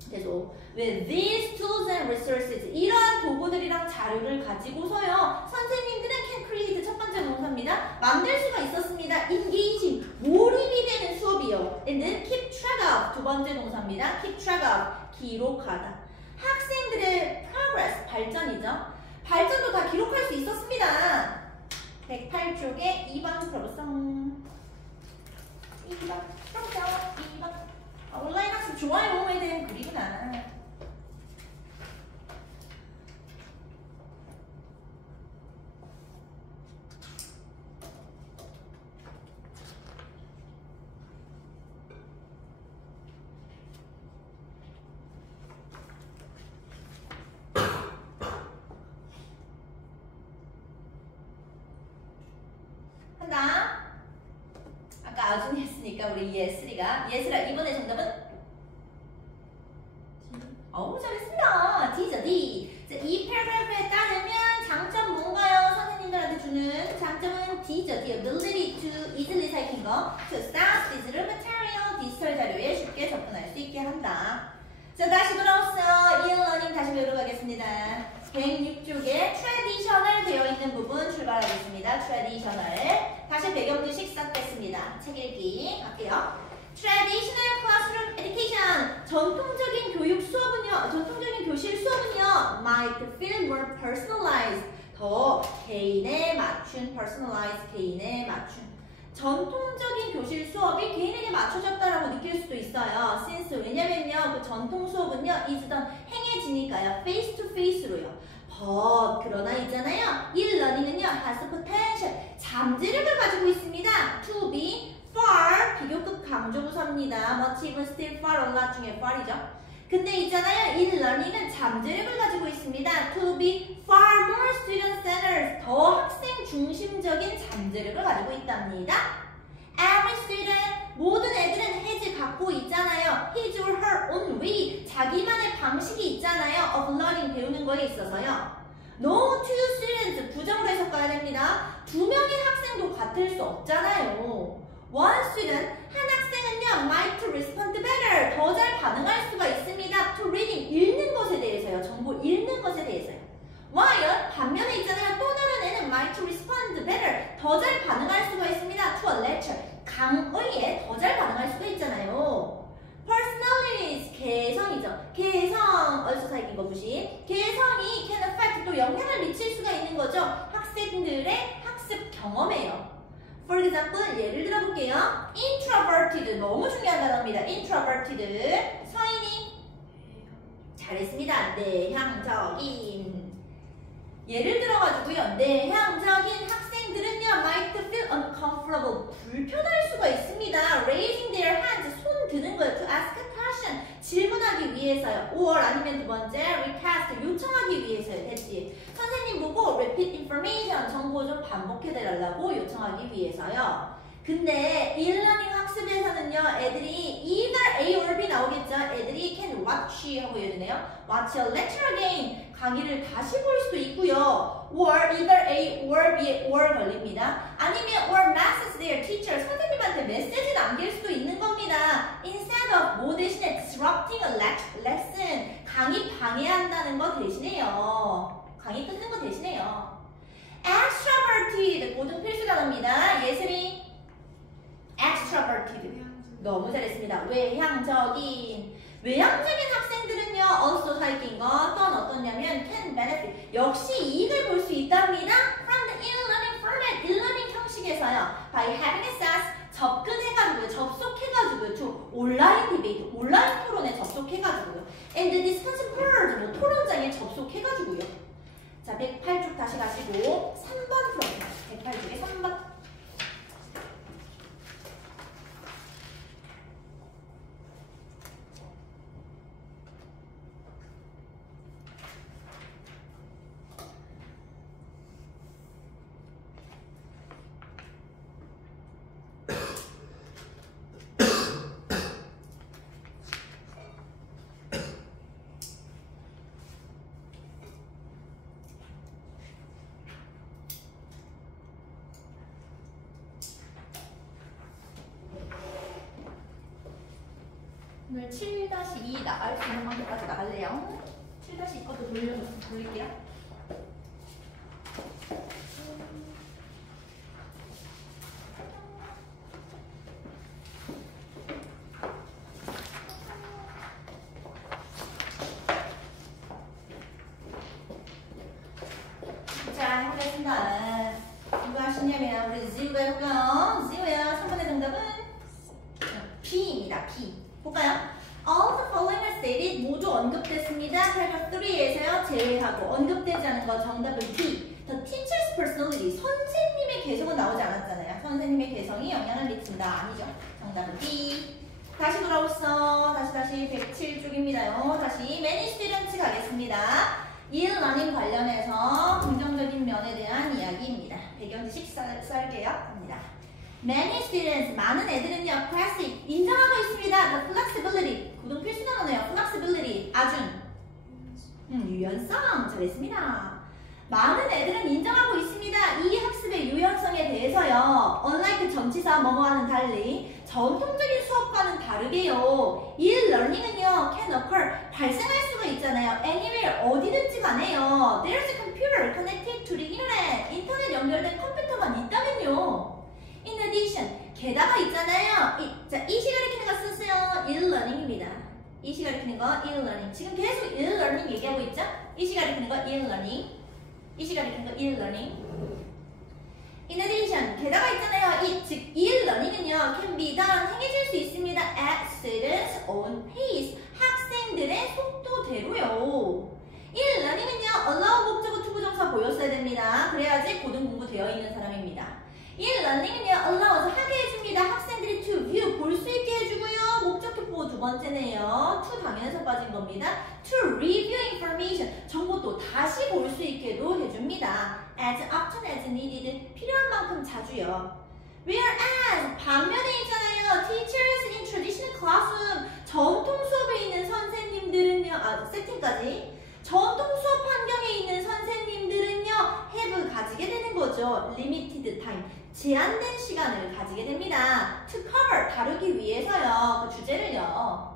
계속 with these tools and resources, 이러한 도구들이랑 자료를 가지고서요. 선생님들은 can create, 첫 번째 동사입니다. 만들 수가 있었습니다. engaging, 몰입이 되는 수업이요. and then keep track of, 두 번째 동사입니다. keep track of, 기록하다. 학생들의 progress, 발전이죠. 발전도 다 기록할 수 있었습니다. 108쪽에 2번 프로성. 2번 프로성. 2번. 온라인 학습 좋아요에 대한 글이구나. 한다. 아까 아준이 했으니까 우리 예슬이가. 예슬아, 이번에 정답은? 어우, 잘했습니다. D죠, D. 자, 이 패러그래프에 따르면 장점 뭔가요? 선생님들한테 주는 장점은 D죠. The ability to easily 살핀 거. To start digital material, 디지털 자료에 쉽게 접근할 수 있게 한다. 자, 다시 돌아왔어요. e-learning 다시 배우러 가겠습니다. 106쪽에 traditional 되어 있는 부분 출발하겠습니다. traditional. 다시 배경지식 쌓겠습니다. 책 읽기 할게요. Traditional classroom education. 전통적인 교육 수업은요, 전통적인 교실 수업은요, might feel more personalized. 더 개인에 맞춘, personalized, 개인에 맞춘. 전통적인 교실 수업이 개인에게 맞춰졌다라고 느낄 수도 있어요. since, 왜냐면요, 그 전통 수업은요, is done, 행해지니까요, face to face로요. but, 그러나 있잖아요, e-learning은요, has potential, 잠재력을 가지고 있습니다. to be far, 비교급 강조부사입니다. much, even, still, far, a lot 중에 far이죠. 근데 있잖아요, e-learning은 잠재력을 가지고 있습니다. to be far more student-centered, 더 학생 중심적인 잠재력을 가지고 있답니다. Every student, 모든 애들은 has 갖고 있잖아요. his or her own way, 자기만의 방식이 있잖아요. of learning, 배우는 거에 있어서요. No two students, 부정으로 해석해야 됩니다. 두 명의 학생도 같을 수 없잖아요. One student, 한 학생은요, might respond better, 더 잘 반응할 수가 있습니다. to reading, 읽는 것에 대해서요. 정보 읽는 것에 대해서요. While, 반면에 있잖아요. 또 다른 애는 might respond better, 더 잘 반응할 수가 있습니다. to a lecture, 강의에 더 잘 반응할 반영할 수가 있잖아요. personalities, 개성이죠. 개성, 어디서 사귄 거 무시? 개성이 can affect, 또 영향을 미칠 수가 있는 거죠. 학생들의 학습 경험에요. For example, 예를 들어볼게요. introverted, 너무 중요한 단어입니다. introverted, 서인이 잘했습니다. 내향적인. 예를 들어가지고요. 내향적인 학생들은요, might feel uncomfortable, 불편할 수가 있습니다. raising their hands, 손 드는 거예요. to ask a question, 질문하기 위해서요. or 아니면 두 번째, request, 요청하기 위해서요. 됐지? 선생님 보고 repeat information, 정보 좀 반복해달라고 요청하기 위해서요. 근데 e-learning 학습에서는요, 애들이 either A or B 나오겠죠. 애들이 can watch 하고 예르네요. watch a lecture again, 강의를 다시 볼 수도 있고요. or either A or B에 or 걸립니다. 아니면 or message their teacher, 선생님한테 메시지 남길 수도 있는 겁니다. instead of 뭐 대신에 disrupting a lesson, 강의 방해한다는 거 대신에요. 강의 끊는 거 대신에요. extroverted, 모든 필수 단어입니다. 예슬이 extroverted, 너무 잘했습니다. 외향적인. 외향적인 학생들은요, 어디서 사귄 거, 어떠냐면 can benefit, 역시 이익을 볼 수 있답니다. from the e-learning format, e-learning 형식에서요. by having access, 접근해가지고요, 접속해가지고요, to 온라인 디베이트, 온라인 토론에 접속해가지고요, and the discussion board, 뭐 토론장에 접속해가지고요. 자, 108쪽 다시 가시고 3번 풀어보세요. 108쪽에 3번. 오늘 7-2 나갈 수 있는 만큼까지 나갈래요. 7-2 것도 돌릴게요. 자, 해보겠습니다. 누가 하시냐면 우리 지우가 해볼까요? 지우야, 3번의 정답은 B입니다. B. 볼까요? All the following are stated, 모두 언급됐습니다. paragraph 3에서요, 제외하고 언급되지 않은 거 정답은 B. The teacher's personality, 선생님의 개성은 나오지 않았잖아요. 선생님의 개성이 영향을 미친다. 아니죠. 정답은 B. 다시 돌아오소. 다시 107쪽입니다요. 다시 many students 가겠습니다. e-learning 관련해서 긍정적인 면에 대한 이야기입니다. 배경지식 썰게요. 갑니다. Many students, 많은 애들은요, classic, 인정하고 있습니다. The flexibility, 고등 필수 단어네요. flexibility, 아준, 유연성, 잘했습니다. 많은 애들은 인정하고 있습니다. 이 학습의 유연성에 대해서요. unlike 전치사 뭐뭐와는 달리 전통적인 수업과는 다르게요. e-learning은요, can occur, 발생할 수가 있잖아요. anywhere, 어디든지 간에요. There's a computer connected to the internet, 인터넷 연결된 컴퓨터가 있다면요. In addition, 게다가 있잖아요. 이 시 가리키는 거 쓰세요. e-learning입니다. 이 시 가리키는 거 e-learning. 지금 계속 e-learning 얘기하고 있죠? 이 시 가리키는 거 e-learning. 이 시 가리키는 거 e-learning. In addition, 게다가 있잖아요. 즉 e-learning은요, can be done, 행해질 수 있습니다. At students' own pace, 학생들의 속도대로요. e-learning은요, allow 목적어 투부정사 보였어야 됩니다. 그래야지 고등 공부 되어 있는 사람입니다. e-learning은요, allow, 하게 해줍니다. 학생들이 to view, 볼 수 있게 해주고요. 목적격보 두 번째네요. to 당연해서 빠진 겁니다. to review information, 정보도 다시 볼 수 있게도 해줍니다. as often as needed, 필요한 만큼 자주요. Whereas, 반면에 있잖아요. teachers in traditional classroom, 전통 수업에 있는 선생님들은요, 세팅까지. 전통 수업 환경에 있는 선생님들은요, have 가지게 되는 거죠. limited time, 제한된 시간을 가지게 됩니다. to cover, 다루기 위해서요. 그 주제를요.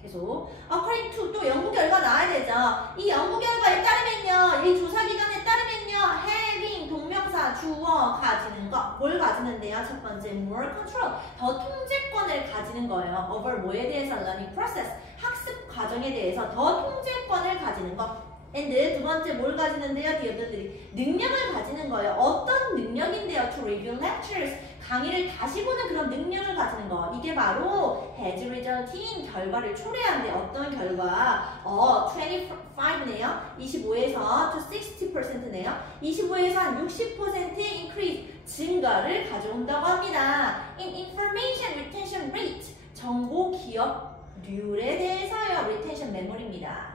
계속 according to, 또 연구 결과 나와야 되죠. 이 연구 결과에 따르면요, 이 조사 기관에 따르면요, having 동명사 주어 가지는 거, 뭘 가지는 가지는데요. 첫 번째, more control. 더 통제권을 가지는 거예요. over 뭐에 대해서? learning process. 학습 과정에 대해서 더 통제권을 가지는 거. and 두 번째 뭘 가지는데요? the ability. 능력을 가지는 거예요. 어떤 능력인데요? to review lectures. 강의를 다시 보는 그런 능력을 가지는 거. 이게 바로 has resulted in 결과를 초래한데 어떤 결과? 25네요. 25에서 to 60%네요. 25에서 한 60% increase 증가를 가져온다고 합니다. in information retention rate. 정보 기억률에 대해서요. retention memory입니다.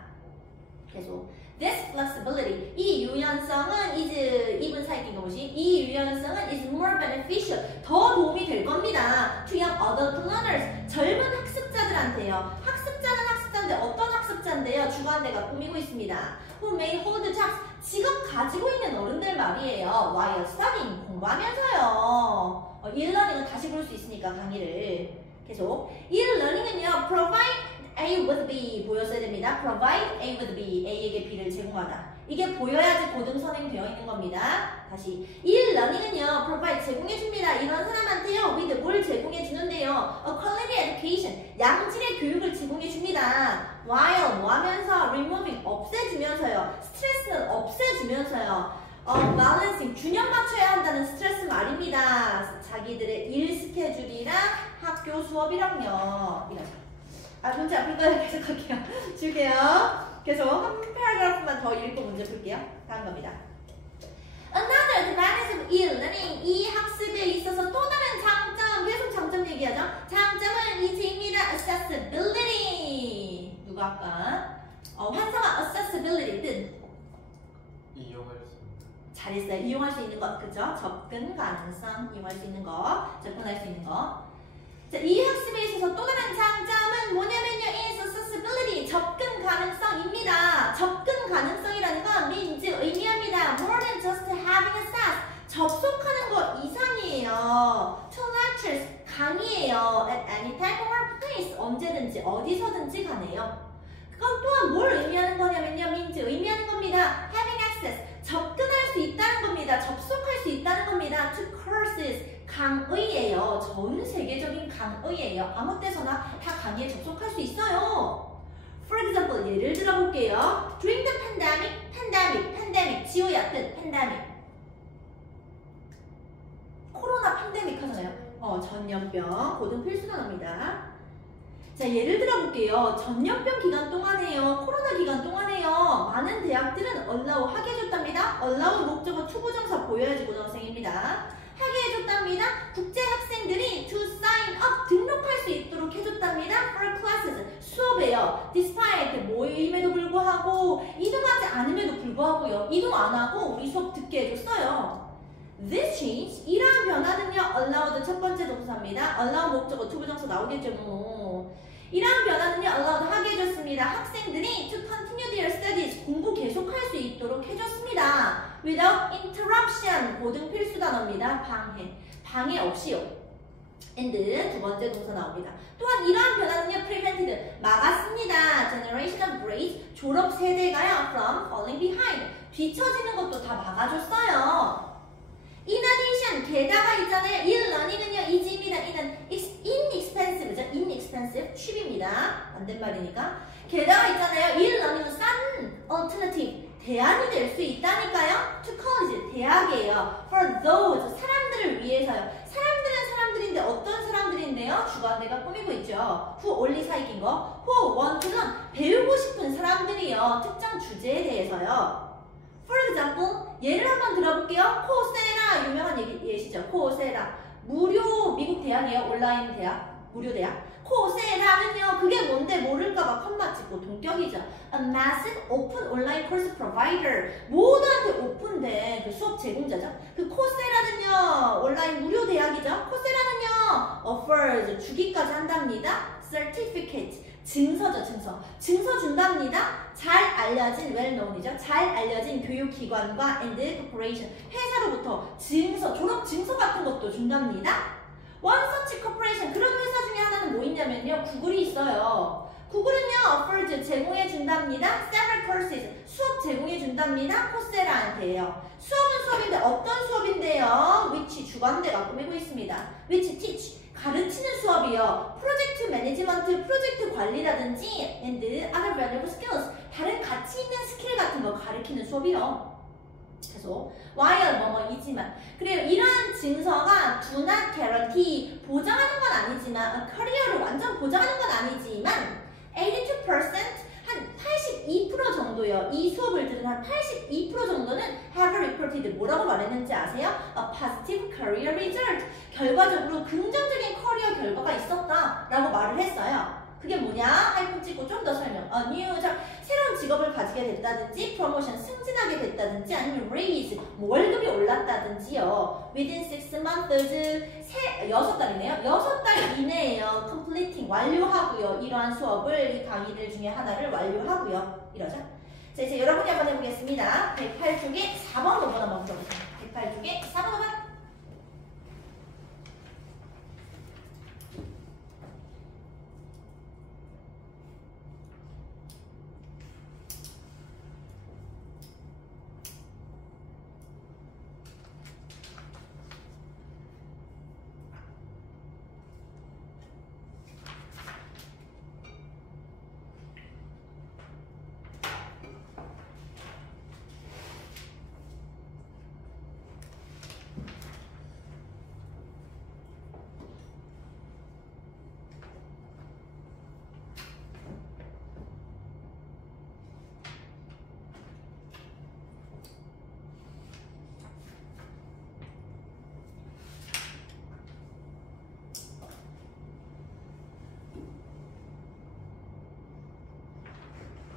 계속 this flexibility 이 유연성은 is even 사이팅 것이 이 유연성은 is more beneficial 더 도움이 될 겁니다. to young adult learners 젊은 학습자들한테요. 학습자는 학습자인데 어떤 학습자인데요? 주관대가 꾸미고 있습니다. who may hold jobs 직업 가지고 있는 어른들 말이에요. while studying 공부하면서요. e-learning은 다시 볼 수 있으니까 강의를 계속 e-learning은요 provide A with B 보였어야 됩니다. Provide A with B, A에게 B를 제공하다. 이게 보여야지 고등 선행되어 있는 겁니다. 다시 e-learning은요, provide 제공해줍니다. 이런 사람한테요, with 뭘 제공해주는데요? A quality education, 양질의 교육을 제공해줍니다. While 뭐 하면서 removing 없애주면서요, 스트레스는 없애주면서요. balancing 균형 맞춰야 한다는 스트레스 말입니다. 자기들의 일 스케줄이랑 학교 수업이랑요. 이러죠. 문제 안 풀 거예요. 계속 할게요. 줄게요. 계속 한 패러그래프만 더 읽고 문제 풀게요. 다음 겁니다. Another advantage of e-learning. 이 학습에 있어서 또 다른 장점, 계속 장점 얘기하죠. 장점은 이제입니다. Accessibility. 누가 아까? 환상화 accessibility 뜻. 이용할 수 있는. 잘했어요. 이용할 수 있는 것, 그죠? 접근 가능성, 이용할 수 있는 거, 접근할 수 있는 거. 자, 이 학습에 있어서 또 다른 장점은 뭐냐면요. is accessibility, 접근 가능성입니다. 접근 가능성이라는 건 means 의미합니다. more than just having access, 접속하는 것 이상이에요. to lectures, 강의예요. at any time or place, 언제든지 어디서든지 가네요. 그건 또한 뭘 의미하는 거냐면요. means 의미하는 겁니다. having access, 접근할 수 있다는 겁니다. 접속할 수 있다는 겁니다. to courses, 강의예요. 전 세계적인 강의예요. 아무 때서나 다 강의에 접속할 수 있어요. For example, 예를 들어 볼게요. During the pandemic, 지우야 뜻, pandemic. 코로나 팬데믹 하잖아요. 전염병, 고등 필수 단어입니다. 자, 예를 들어 볼게요. 전염병 기간 동안에요. 코로나 기간 동안에요. 많은 대학들은 allow 하게 해줬답니다. allow 목적어 투부정사 보여야지 고등학생입니다. 하게 해줬답니다. 국제 학생들이 to sign up 등록할 수 있도록 해줬답니다. for classes 수업에요. despite 모임에도 불구하고 이동하지 않음에도 불구하고요. 이동 안 하고 우리 수업 듣게 해줬어요. This change 이러한 변화는요. allowed 첫 번째 동사입니다. allow 목적어 투부정사 나오겠죠. 뭐. 이러한 변화는요. allowed 하게 해줬습니다. 학생들이 to continue their studies 공부 계속할 수 있도록 해줬습니다. without interruption 고등 필수 단어입니다. 방해 없이요. and 두 번째 동사 나옵니다. 또한 이러한 변화는요. prevented 막았습니다. generation of grades 졸업 세대가요. from falling behind 뒤처지는 것도 다 막아줬어요. In addition, 게다가 있잖아요. e-learning은요, is입니다. 이는 inexpensive죠. inexpensive, cheap입니다. 반대말이니까. 게다가 있잖아요. e-learning은 싼 alternative, 대안이 될 수 있다니까요. To college, 대학이에요. For those, 사람들을 위해서요. 사람들은 사람들인데 어떤 사람들인데요? 주관대가 꾸미고 있죠. Who only 사이긴 거. Who want to는 배우고 싶은 사람들이요. 특정 주제에 대해서요. For example, 예를 한번 들어볼게요. 코세라 유명한 예시죠. 코세라 무료 미국 대학이에요. 온라인 대학, 무료 대학. 코세라는요. 그게 뭔데 모를까봐 컴마 찍고 동격이죠. A massive open online course provider. 모두한테 오픈된 그 수업 제공자죠. 그 코세라는요. 온라인 무료 대학이죠. 코세라는요. offers 주기까지 한답니다. certificate 증서죠. 증서 준답니다. 잘 알려진 well-known이죠. 잘 알려진 교육기관과 and corporation 회사로부터 증서, 졸업 증서 같은 것도 준답니다. One such corporation 그런 회사 중에 하나는 뭐 있냐면요. 구글이 있어요. 구글은요, offers 제공해 준답니다. several courses 수업 제공해 준답니다. 코세라한테요. 수업은 수업인데 어떤 수업인데요? which 주관대가 꾸미고 있습니다. which teach 가르치는 수업이요. 프로젝트 매니지먼트, 프로젝트 관리라든지 and other valuable skills 다른 가치 있는 스킬 같은 거 가르치는 수업이요. 계속 while 뭐뭐이지만 그래요. 이러한 증서가 do not guarantee 보장하는 건 아니지만 커리어를 완전 보장하는 건 아니지만 82% 한 82% 정도요. 이 수업을 들은 한 82% 정도는 have reported 뭐라고 말했는지 아세요? A positive career result. 결과적으로 긍정적인 커리어 결과가 있었다 라고 말을 했어요. 그게 뭐냐? 하이픈 찍고 좀 더 설명. new job, 새로운 직업을 가지게 됐다든지 promotion, 승진하게 됐다든지 아니면 raise, 뭐 월급이 올랐다든지요. within 6 months, 6달이네요. 6달 이내에요. completing, 완료하고요. 이러한 수업을, 이 강의들 중에 하나를 완료하고요. 이러죠. 자, 이제 여러분이 한번 해보겠습니다. 108쪽에 4번 5번 한번 써보세요. 108쪽에 4번 5번.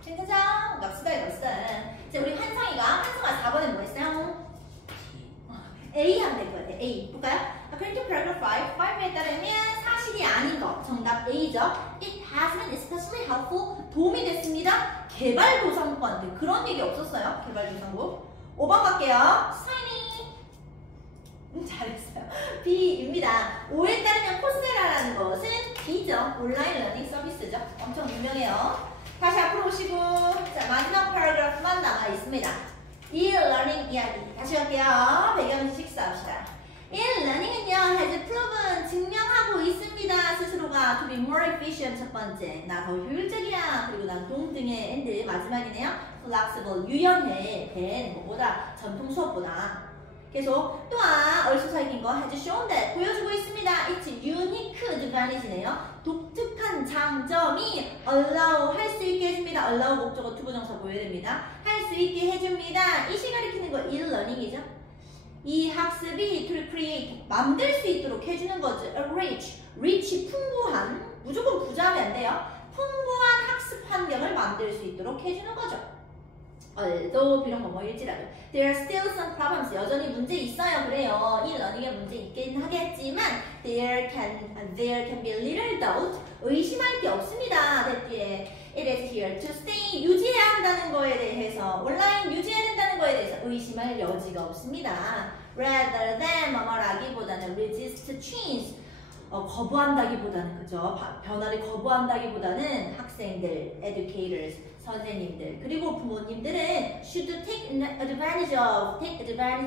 진짜죠? 납시다. 이제 우리 한성이가 4번에 뭐 했어요? A 하면 될 것 같아. A 볼까요? According to paragraph 5에 따르면 사실이 아닌 거 정답 A죠. It has been especially helpful 도움이 됐습니다. 개발도상국한테 그런 얘기 없었어요. 개발도상국 5번 갈게요. Shiny 잘했어요. B입니다. 5에 따르면 코세라라는 것은 B죠. 온라인 러닝 서비스죠. 엄청 유명해요. 다시 앞으로 오시고 자 마지막 패러그래프만 남아 있습니다. e-learning 이야기 다시 갈게요. 배경 지식 쌓읍시다. e-learning은요 has proven 증명하고 있습니다. 스스로가 to be more efficient 첫 번째 나 더 효율적이야. 그리고 난 동등의 and 마지막이네요. flexible 유연해 된 뭐보다 전통 수업보다 계속 또한 얼쑤 이긴 거 has shown that 보여주고 있습니다. It's unique advantage네요. 독특한 장점이 allow 할 수 있게 해줍니다. allow 목적어 투부정사 보여야 됩니다. 할 수 있게 해줍니다. 이시 가리키는 거 e-learning이죠. 이 학습이 to create 만들 수 있도록 해주는 거죠. rich 풍부한 무조건 부자하면 안 돼요. 풍부한 학습 환경을 만들 수 있도록 해주는 거죠. although 비록 뭐뭐일지라도 there are still some problems 여전히 문제 있어요. 그래요. 이 러닝에 문제 있긴 하겠지만 there can be little doubt 의심할 게 없습니다. that it is here to stay 유지해야 한다는 거에 대해서 온라인 유지해야 된다는 거에 대해서 의심할 여지가 없습니다. rather than 뭐뭐라기보다는 resist change 거부한다기보다는 그죠? 변화를 거부한다기보다는 학생들, educators, 선생님들 그리고 부모님들은 should take advantage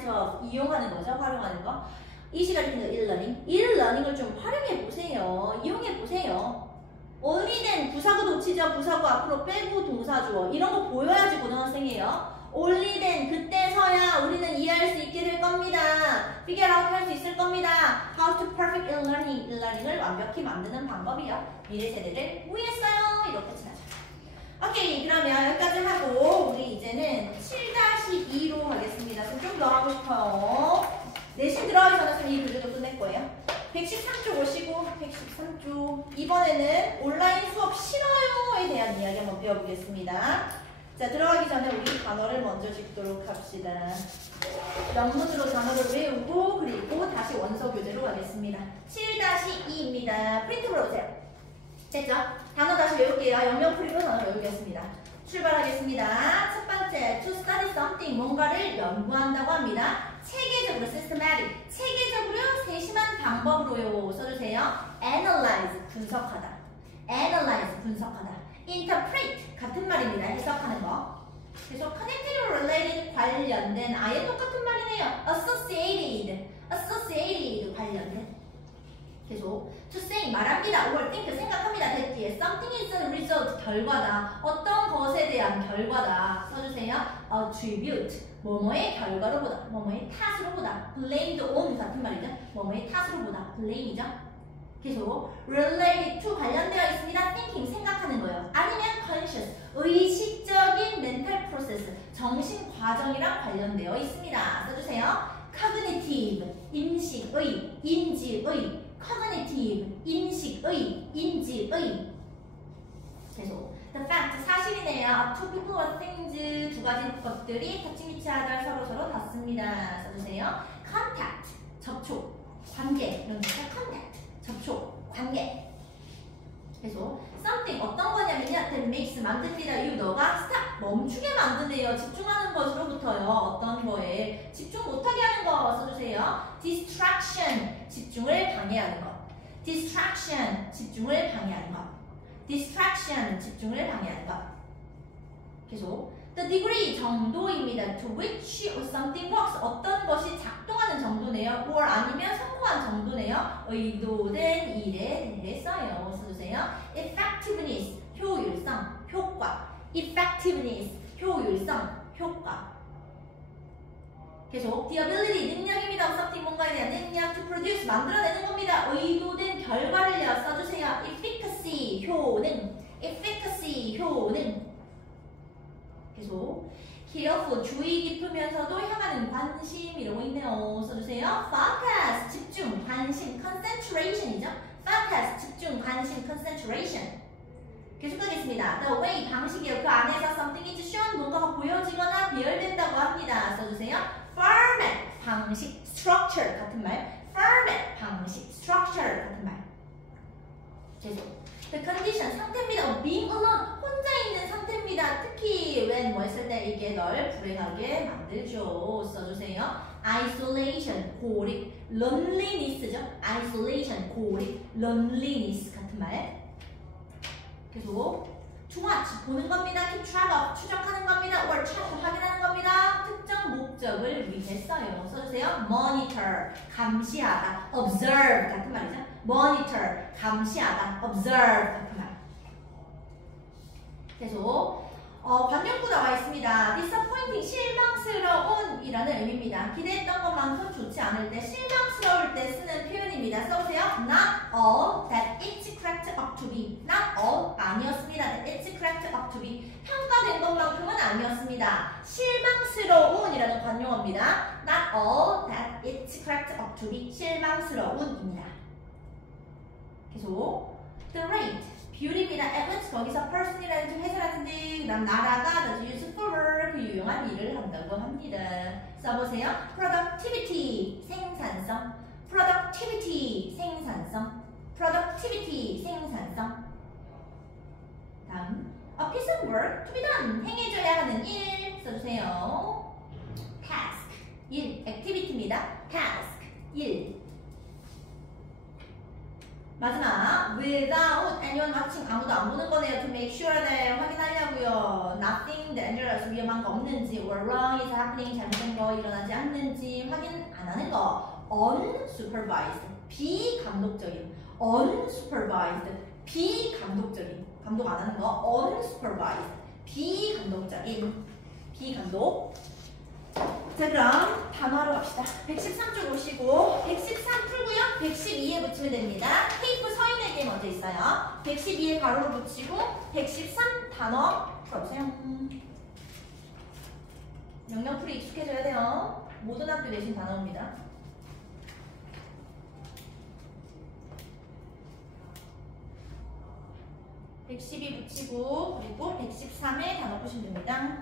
of 이용하는 거죠. 활용하는 거. 이 시간에 e-learning을 좀 활용해 보세요. 이용해 보세요. only then 부사구 놓치죠. 부사구 앞으로 빼고 동사 주어 이런 거 보여야지 고등학생이에요. only then 그때서야 우리는 이해할 수 있게 될 겁니다. figure out 할 수 있을 겁니다. how to perfect e-learning을 완벽히 만드는 방법이요. 미래 세대를 위해서요. 이렇게 지나죠. 오케이 그러면 여기까지 하고 우리 이제는 7-2로 가겠습니다. 좀 더 하고 싶어요. 내신 들어가기 전에 이 교재도 끝낼 거예요. 113쪽 오시고 113쪽 이번에는 온라인 수업 싫어요에 대한 이야기 한번 배워보겠습니다. 자 들어가기 전에 우리 단어를 먼저 짚도록 합시다. 영문으로 단어를 외우고 그리고 다시 원서 교재로 가겠습니다. 7-2입니다. 프린트 보러오세요. 됐죠? 단어 다시 외울게요. 영명풀이로 단어 외우겠습니다. 출발하겠습니다. 첫 번째, to study something, 뭔가를 연구한다고 합니다. 체계적으로, systematic, 체계적으로 세심한 방법으로요. 써주세요. analyze, 분석하다. analyze, 분석하다. interpret 같은 말입니다. 해석하는 거. 그래서 connected or related 관련된 아예 똑같은 말이네요. associated 관련된. 계속 to say 말합니다. or think 생각합니다. 됐기에 something is a result 결과다. 어떤 것에 대한 결과다. 써주세요. attribute 뭐뭐의 결과로 보다. 뭐뭐의 탓으로 보다. blamed on 같은 말이죠. 뭐뭐의 탓으로 보다. blame이죠. 계속 related to 관련되어 있습니다. thinking 생각하는 거예요. 아니면 conscious 의식적인 mental process 정신 과정이랑 관련되어 있습니다. 써주세요. cognitive 인식의 인지의 cognitive 인식의 인지의 계속 the fact 사실이네요. two people or things 두 가지 것들이 터치미치하다 서로 닿습니다. 써주세요. contact 접촉 관계 이런 거 contact 접촉 관계 계속 something 어떤 거냐면요 that makes 만듭니다. you 너가 stop 멈추게 만드네요. 집중하는 것으로부터요. 어떤 거에 집중 못하게 하는 거 써주세요. distraction 집중을 방해하는 것 distraction 집중을 방해하는 것 distraction 집중을 방해하는 것 계속 the degree 정도입니다. to which something works 어떤 것이 작동하는 정도네요. or 아니면 성공한 정도네요. 의도된 일에 대해서요. 써주세요. effectiveness 효율성 효과 effectiveness 효율성 효과 계속 the ability 능력입니다. something 뭔가에 대한 능력 to produce 만들어내는 겁니다. 의도된 결과를요. 써주세요. efficacy 효능 efficacy 효능 계속 careful 주의 깊으면서도 향하는 관심 이러고 있네요. 써주세요. focus 집중 관심 concentration이죠. focus 집중 관심 concentration 계속하겠습니다. the way 방식이요. 그 안에서 something is shown 뭔가가 보여지거나 비열된다고 합니다. 써주세요. format 방식 structure 같은 말 format 방식 structure 같은 말 계속 the condition 상태입니다. being alone 혼자 있는 상태입니다. 특히 when 뭐 했을 때 이게 널 불행하게 만들죠. 써주세요. isolation 고립 loneliness죠. isolation 고립 loneliness 같은 말 계속 to watch 보는 겁니다. keep track of 추적하는 겁니다. or check 확인하는 겁니다. 특정 목적을 위해서요. 써주세요. monitor 감시하다 observe 같은 말이죠. monitor 감시하다 observe 같은 말 계속 관용구 나와 있습니다. disappointing 실망스러운 이라는 의미입니다. 기대했던 것만큼 좋지 않을 때 실망스러울 때 쓰는 표현입니다. 써보세요. not all that it's cracked up to be not all 아니었습니다. that it's cracked up to be 평가된 것만큼은 아니었습니다. 실망스러운 이라는 관용어입니다. not all that it's cracked up to be 실망스러운입니다. 계속 the rate 뷰입니다. at which 거기서 person이라는 좀 해설하는데 그다음 나라가 아주 useful 그 유용한 일을 한다고 합니다. 써보세요. productivity 생산성 productivity 생산성 productivity 생산성 다음 a piece of work to be done 행해져야 하는 일 써주세요. task 일 activity입니다. task 일 마지막 without anyone watching 아무도 안 보는 거네요. to make sure that 확인하려고요. nothing dangerous 위험한 거 없는지 or wrong is happening 잘못된 거 일어나지 않는지 확인 안 하는 거 unsupervised 비감독적인 unsupervised 비감독적인 감독 안 하는 거 unsupervised 비감독적인 비감독 자 그럼 단어로 갑시다. 113쪽 오시고 113 풀고요. 112에 붙이면 됩니다. 테이프 서인에게 먼저 있어요. 112에 가로로 붙이고 113 단어 풀어보세요. 영영풀이 익숙해져야 돼요. 모든 학교 내신 단어입니다. (112) 붙이고 그리고 113에 단어 푸시면 됩니다.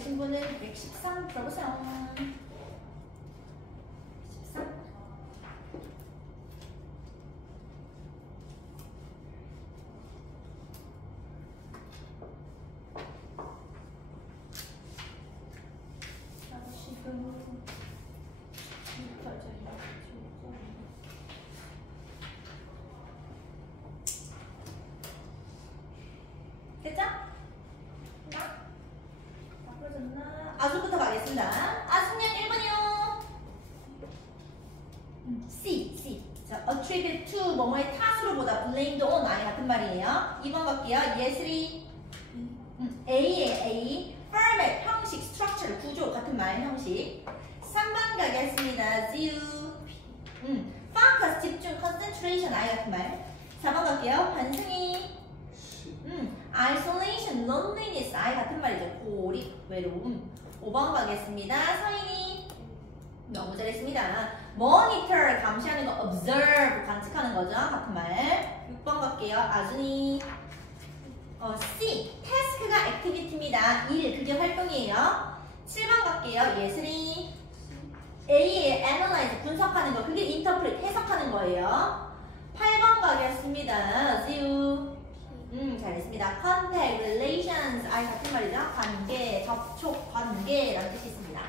되신 분은 113 들어보세요. 113. 됐죠? 앞으로졌나? 아주부터 가겠습니다. 아주는 1번이요. C. 자, attribute to 뭐뭐의 탓으로 보다 blamed on I 같은 말이에요. 2번 갈게요. 예슬이 A. format, 형식, structure, 구조 같은 말, 형식. 3번 가겠습니다. ZU focus, 집중, concentration, I 같은 말. 4번 갈게요. 반승이 isolation, loneliness, I 같은 말이죠. 고립, 외로움. 5번 가겠습니다. 서인이 너무 잘했습니다. monitor, 감시하는 거, observe, 관측하는 거죠. 같은 말. 6번 갈게요. 아준이 C, task가 activity입니다. 일, 그게 활동이에요. 7번 갈게요. 예슬이 A의 analyze, 분석하는 거, 그게 interpret, 해석하는 거예요. 8번 가겠습니다. 지우 잘했습니다. contact, relations, I 같은 말이죠. 관계, 접촉, 관계라는 뜻이 있습니다.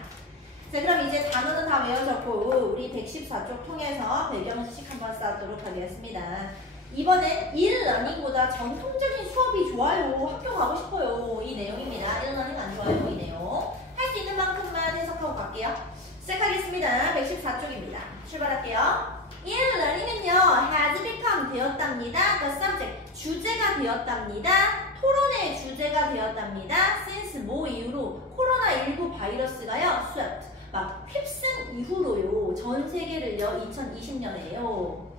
자, 그럼 이제 단어는 다 외워졌고 우리 114쪽 통해서 배경 지식 한번 쌓도록 하겠습니다. 이번엔 일러닝보다 전통적인 수업이 좋아요. 학교 가고 싶어요. 이 내용입니다. 일러닝 안 좋아요. 이 내용. 할 수 있는 만큼만 해석하고 갈게요. 시작하겠습니다. 114쪽입니다. 출발할게요. 일러닝은요, has become 되었답니다. The subject, 주제가 되었답니다. 토론의 주제가 되었답니다. since 뭐 이후로 코로나19 바이러스가요, swept, 막 휩쓴 이후로요. 전 세계를요, 2020년에요.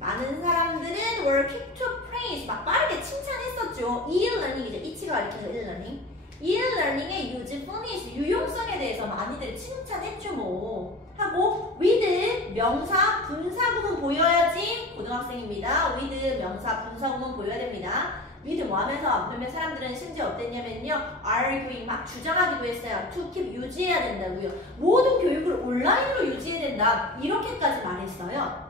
많은 사람들은 were quick to praise, 막 빠르게 칭찬했었죠. e-learning이죠. 이치가 가리켜서 e-learning. e-learning의 usefulness, 유용성에 대해서 많이들 칭찬했죠 뭐. 하고 with, 명사, 분사 구문 보여야지 고등학생입니다. with, 명사, 분사 구문 보여야 됩니다. with 뭐 하면서 몇몇 사람들은 심지어 어땠냐면요, arguing, 막 주장하기도 했어요. to keep, 유지해야 된다고요. 모든 교육을 온라인으로 유지해야 된다. 이렇게까지 말했어요.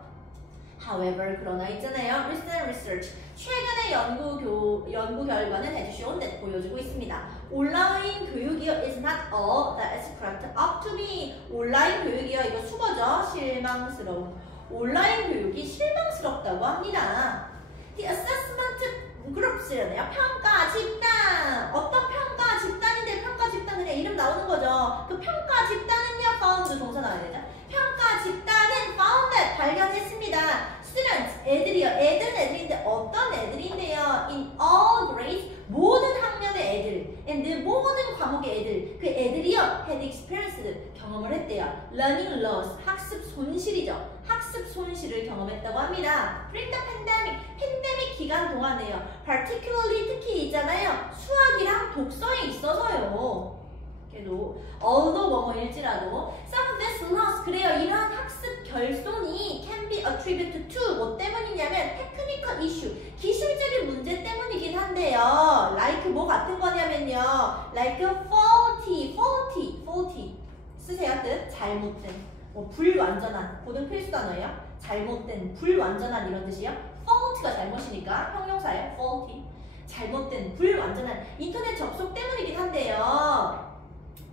However, 그러나 있잖아요. Recent research, 최근의 연구 결과는 has shown that 보여주고 있습니다. 온라인 교육이요 is not all that is cracked up to be. 온라인 교육이요, 이거 수거죠. 실망스러운. 온라인 교육이 실망스럽다고 합니다. The assessment groups라네요. 평가 집단. 어떤 평가 집단인데 평가 집단 그냥 이름 나오는 거죠. 그 평가 집단은요, found 동사 나와야 되죠. 평가 집단은 found that 발견했습니다. students, 애들이요. 애들은 애들인데 어떤 애들인데요? in all grades, 모든 학년의 애들, and 모든 과목의 애들, 그 애들이요, had experienced, 경험을 했대요. learning loss, 학습 손실이죠. 학습 손실을 경험했다고 합니다. during the pandemic, 팬데믹 기간 동안에요. particularly, 특히 있잖아요. 수학이랑 독서에 있어서요. 그래도 although 뭐뭐일지라도 some of this loss, 그래요. 이러한 학습 결손이 can be attributed to 뭐 때문이냐면 technical issue, 기술적인 문제 때문이긴 한데요. like 뭐 같은 거냐면요, like faulty 쓰세요. 뜻 잘못된, 뭐 불완전한, 고등 필수 단어예요. 잘못된, 불완전한 이런 뜻이요. fault가 잘못이니까 형용사예요. faulty, 잘못된, 불완전한, 인터넷 접속 때문이긴 한데요.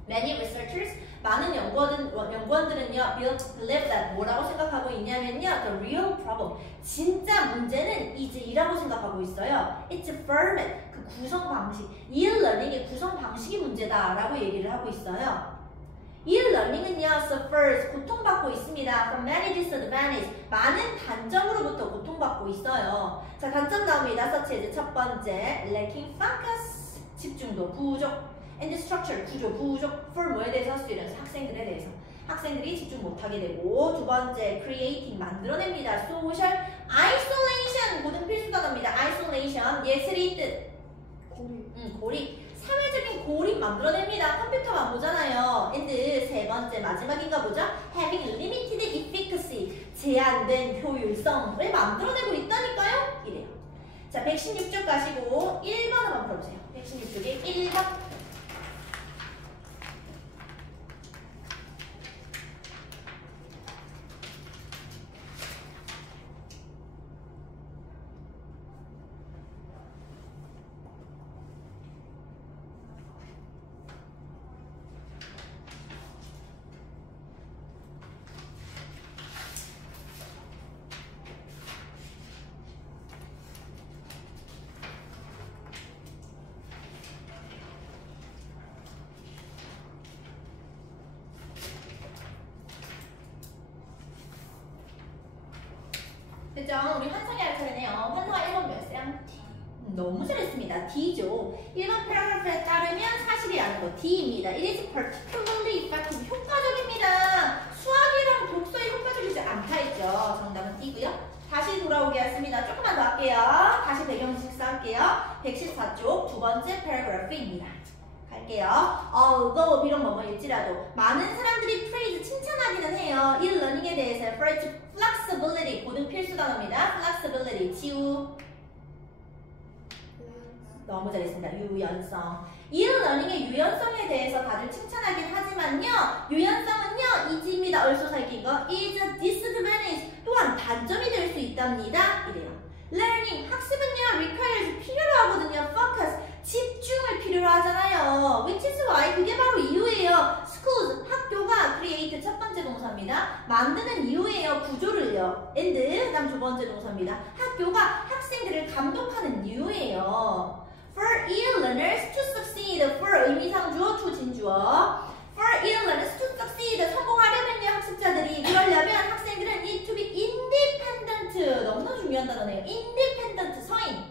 Many researchers, 많은 연구원들은요, believe that 뭐라고 생각하고 있냐면요, the real problem, 진짜 문제는 is 이라고 생각하고 있어요. It's a format, 그 구성 방식, e-learning의 구성 방식이 문제다라고 얘기를 하고 있어요. e-learning은요, suffers, 고통받고 있습니다. From many disadvantages, 많은 단점으로부터 고통받고 있어요. 자, 단점 나옵니다. such as 첫 번째, lacking focus, 집중도 부족. and structure, 구조, 부족, for 뭐에 대해서? students, 학생들에 대해서. 학생들이 집중 못하게 되고. 두 번째, creating, 만들어냅니다. social, isolation, 고등 필수 단어입니다. isolation, 예슬이 뜻. 고립. 사회적인 고립 만들어냅니다. 컴퓨터만 보잖아요. and 세 번째, 마지막인가 보죠? having limited efficacy, 제한된 효율성을 만들어내고 있다니까요? 이래요. 자, 116쪽 가시고 1번 한번 풀어보세요. 116쪽에 1번. 됐죠? 우리 환성이 할 차례네요. 환성아 1번 뭐였어요? 너무 잘했습니다. D죠. 1번 패러그래프에 따르면 사실이라는 거 D입니다. It is particularly effective. 효과적입니다. 수학이랑 독서에 효과적이지 않다 했죠. 정답은 D고요. 다시 돌아오게 했습니다. 조금만 더 할게요. 다시 배경식 쌓을게요. 114쪽 두 번째 패러그래프입니다. 갈게요. Although 비록 뭐뭐일지라도 많은 사람들이 praise 칭찬하기는 해요. 이 learning에 대해서 for its flexibility 고등 필수 단어입니다. flexibility 지우 너무 잘했습니다. 유연성. 이 learning의 유연성에 대해서 다들 칭찬하긴 하지만요. 유연성은요. 이지입니다. 얼쏘 살긴 거 is a disadvantage. 또한 단점이 될 수 있답니다. 이래요. learning 학습은요. requires 필요로 하거든요. focus 집중을 필요로 하잖아요. which is why 그게 바로 이유예요. schools 학교가 create 첫 번째 동사입니다. 만드는 이유예요. 구조를요. and 그다음 두 번째 동사입니다. 학교가 학생들을 감독하는 이유예요. For e-learners to succeed. For 의미상 주어, to 진주어. For e-learners to succeed. 성공하려면요, 학습자들이. 그러려면 학생들은 need to be independent. 너무나 중요한 단어네요. independent, 서인.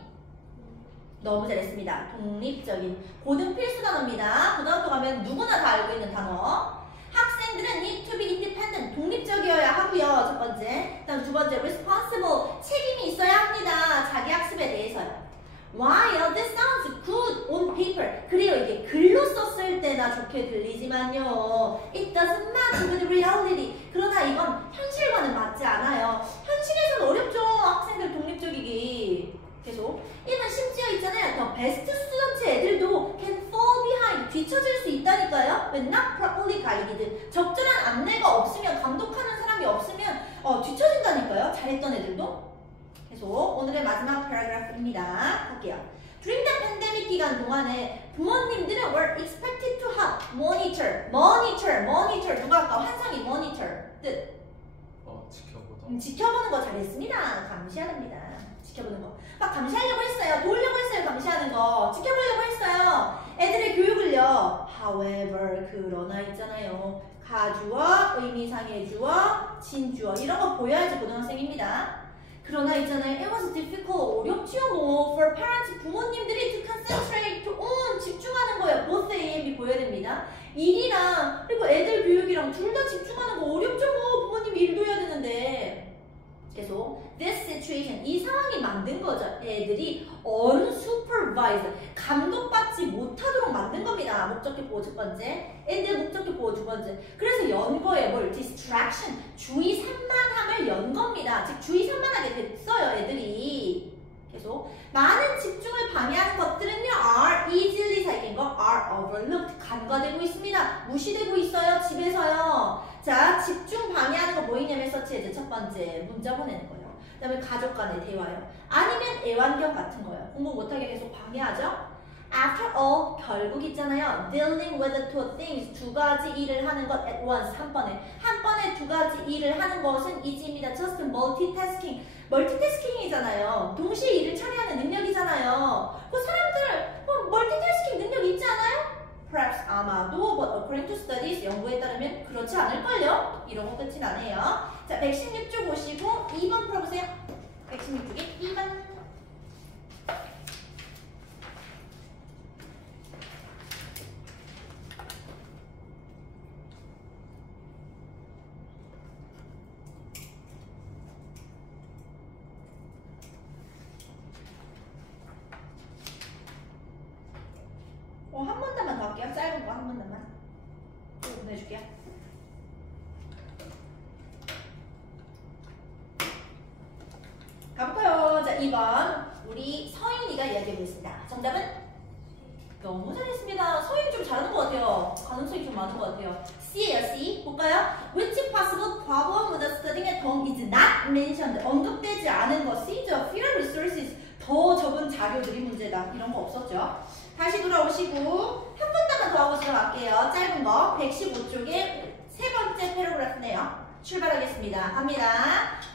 너무 잘했습니다. 독립적인. 고등 필수 단어입니다. 고등학교 가면 누구나 다 알고 있는 단어. 학생들은 need to be independent. 독립적이어야 하고요. 첫 번째. 그다음 두 번째, responsible. 책임이 있어야 합니다. 자기 학습에 대해서요. While this sounds good on paper. 그래요. 이게 글로 썼을 때나 좋게 들리지만요. It doesn't match with reality. 그러나 이건 현실과는 맞지 않아요. 현실에서는 어렵죠. 학생들 독립적이기. 계속. 이건 심지어 있잖아요. 더 베스트 스튜던트 애들도 can fall behind. 뒤처질 수 있다니까요. When not properly guided. 적절한 안내가 없으면, 감독하는 사람이 없으면 뒤처진다니까요. 잘했던 애들도. 계속 오늘의 마지막 패러그래프입니다. 볼게요. During the pandemic 기간 동안에 부모님들은 were expected to have monitor 누가 아까 환상이 monitor 뜻 지켜보다. 지켜보는 거 잘했습니다. 감시하랍니다. 지켜보는 거. 막 감시하려고 했어요. 도우려고 했어요. 감시하는 거. 지켜보려고 했어요. 애들의 교육을요. However 그러나 있잖아요. 가주어, 의미상의 주어, 진주어 이런 거 보여야지 고등학생입니다. 그러나 있잖아요. It was difficult. 어렵지요 뭐. For parents. 부모님들이 to concentrate on. 집중하는 거예요. both A and B 보여야 됩니다. 일이랑 그리고 애들 교육이랑 둘 다 집중하는 거 어렵죠 뭐. 부모님 일도 해야 되는데. 계속 this situation. 이 상황이 만든 거죠. 애들이 unsupervised. 감독받지 못하도록 만든 겁니다. 목적격 보호 첫 번째. and 목적격 보호 두 번째. 그래서 연 거에 뭘? distraction. 주의 산만함을 연 겁니다. 즉 주의 산만하게 됐어요. 애들이. 계속 많은 집중을 방해하는 것들은요. are easily 살긴 거 are overlooked. 간과되고 있습니다. 무시되고 있어요. 집에서요. 자, 집중 방해하는 거 뭐 있냐면 서치해제 첫 번째 문자 보내는 거예요. 그 다음에 가족 간의 대화요. 아니면 애완견 같은 거예요. 공부 못하게 계속 방해하죠. After all, 결국 있잖아요. Dealing with two things. 두 가지 일을 하는 것 at once. 한 번에 두 가지 일을 하는 것은 이지입니다. Just multitasking. 멀티태스킹이잖아요. 동시에 일을 처리하는 능력이잖아요. 그 사람들 멀티태스킹 능력 있지 않아요? Perhaps 아마도 but according to studies 연구에 따르면 그렇지 않을걸요? 이러고 끝이 나네요. 자, 116쪽 보시고 2번 풀어보세요. 116쪽에 2번. 한 문단만 더 할게요. 짧은 거 한 문단만. 이거 보내줄게요. 가볼까요? 자, 2번. 우리 서인이가 이야기하고 있습니다. 정답은? 너무 잘했습니다. 서인이 좀 잘하는 것 같아요. 가능성이 좀 많은 것 같아요. C예요, C. 볼까요? Which possible problem with studying at home is not mentioned? 언급되지 않은 것. C죠. Fewer resources. 더 적은 자료들이 문제다. 이런 거 없었죠? 다시 돌아오시고 한 문단만 더 하고 들어갈게요. 짧은 거 115쪽에 세 번째 패러그래프네요. 출발하겠습니다. 갑니다.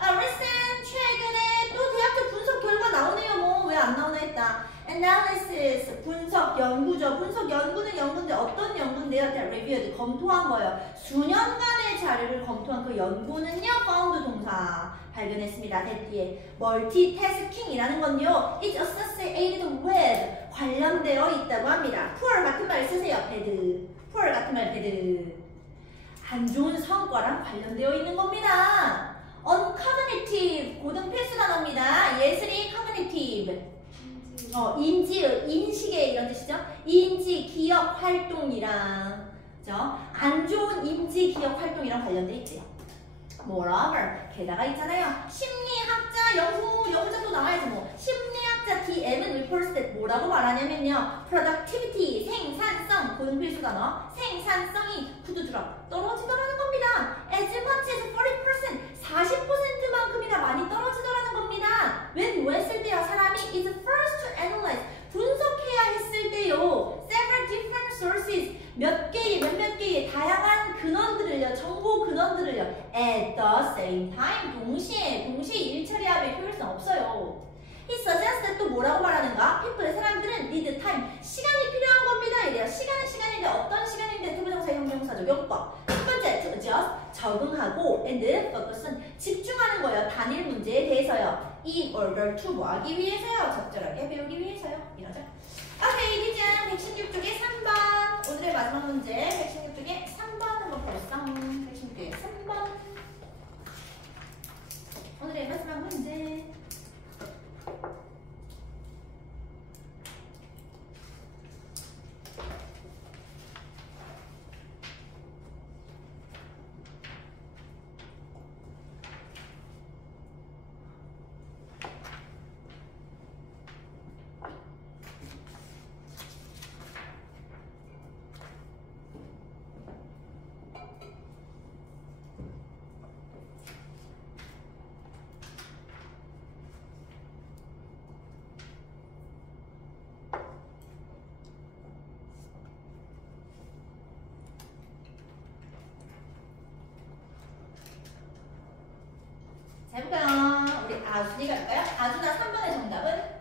recent 최근에 또 대학교 분석 결과 나오네요. 뭐 왜 안 나오나 했다. analysis 분석 연구죠. 분석 연구는 연구인데 어떤 연구인데요? reviewed 검토한 거예요. 수년간의 자료를 검토한 그 연구는요. found 동사 발견했습니다. 대뒤에 멀티태스킹이라는 건요, is associated with 관련되어 있다고 합니다. poor 같은 말 쓰세요. bad. poor 같은 말 bad. 안 좋은 성과랑 관련되어 있는 겁니다. uncognitive 고등 필수 단어입니다. 예슬이 cognitive. 인식의 이런 뜻이죠. 인지 기억 활동이랑 안 좋은 인지 기억 활동이랑 관련돼 있대요. Moreover, 게다가 있잖아요. 심리학자 연구자 또 나와야지 뭐. 심리학자 DM은 reports that 뭐라고 말하냐면요. productivity, 생산성, 고등 필수 단어. 생산성이 구두드럽 떨어지더라는 겁니다. As much as 40%, 40%만큼이나 많이 떨어지더라는 겁니다. 웬 뭐 했을 때요? 사람이 is first to analyze, 분석해야 했을 때요. Several different sources, 몇몇 개의 다양한 근원들을요, 정보 근원들을요, at the same time, 동시에 일처리하면 효율성 없어요. He suggests 또 뭐라고 말하는가? people, 사람들은 need time, 시간이 필요한 겁니다. 이래요. 시간인데 어떤 시간인데 투부정사 형용사죠. 용법. 첫 번째, to adjust, 적응하고, and focus은 집중하는 거예요. 단일 문제에 대해서요. in order to 뭐 하기 위해서요? 적절하게 배우기 위해서요. 이러죠. 오케이, 이제 116쪽에 3번. 오늘의 마지막 문제 116쪽에 3번 한번 볼까? 116쪽에 3번. 오늘의 마지막 문제. 자, 해볼까요? 우리 아준이가 할까요? 아준아 3번의 정답은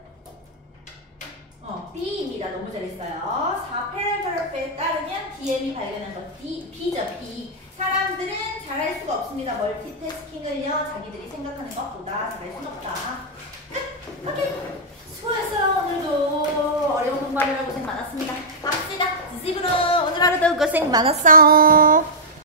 B입니다. 너무 잘했어요. 4패러그래프에 따르면 DM이 발견한 것 B죠. B. 사람들은 잘할 수가 없습니다. 멀티태스킹을요. 자기들이 생각하는 것보다 잘할 수는 없다. 끝! 오케이. 수고했어요. 오늘도 어려운 공부하느라 고생 많았습니다. 갑시다. 집으로 오늘 하루도 고생 많았어.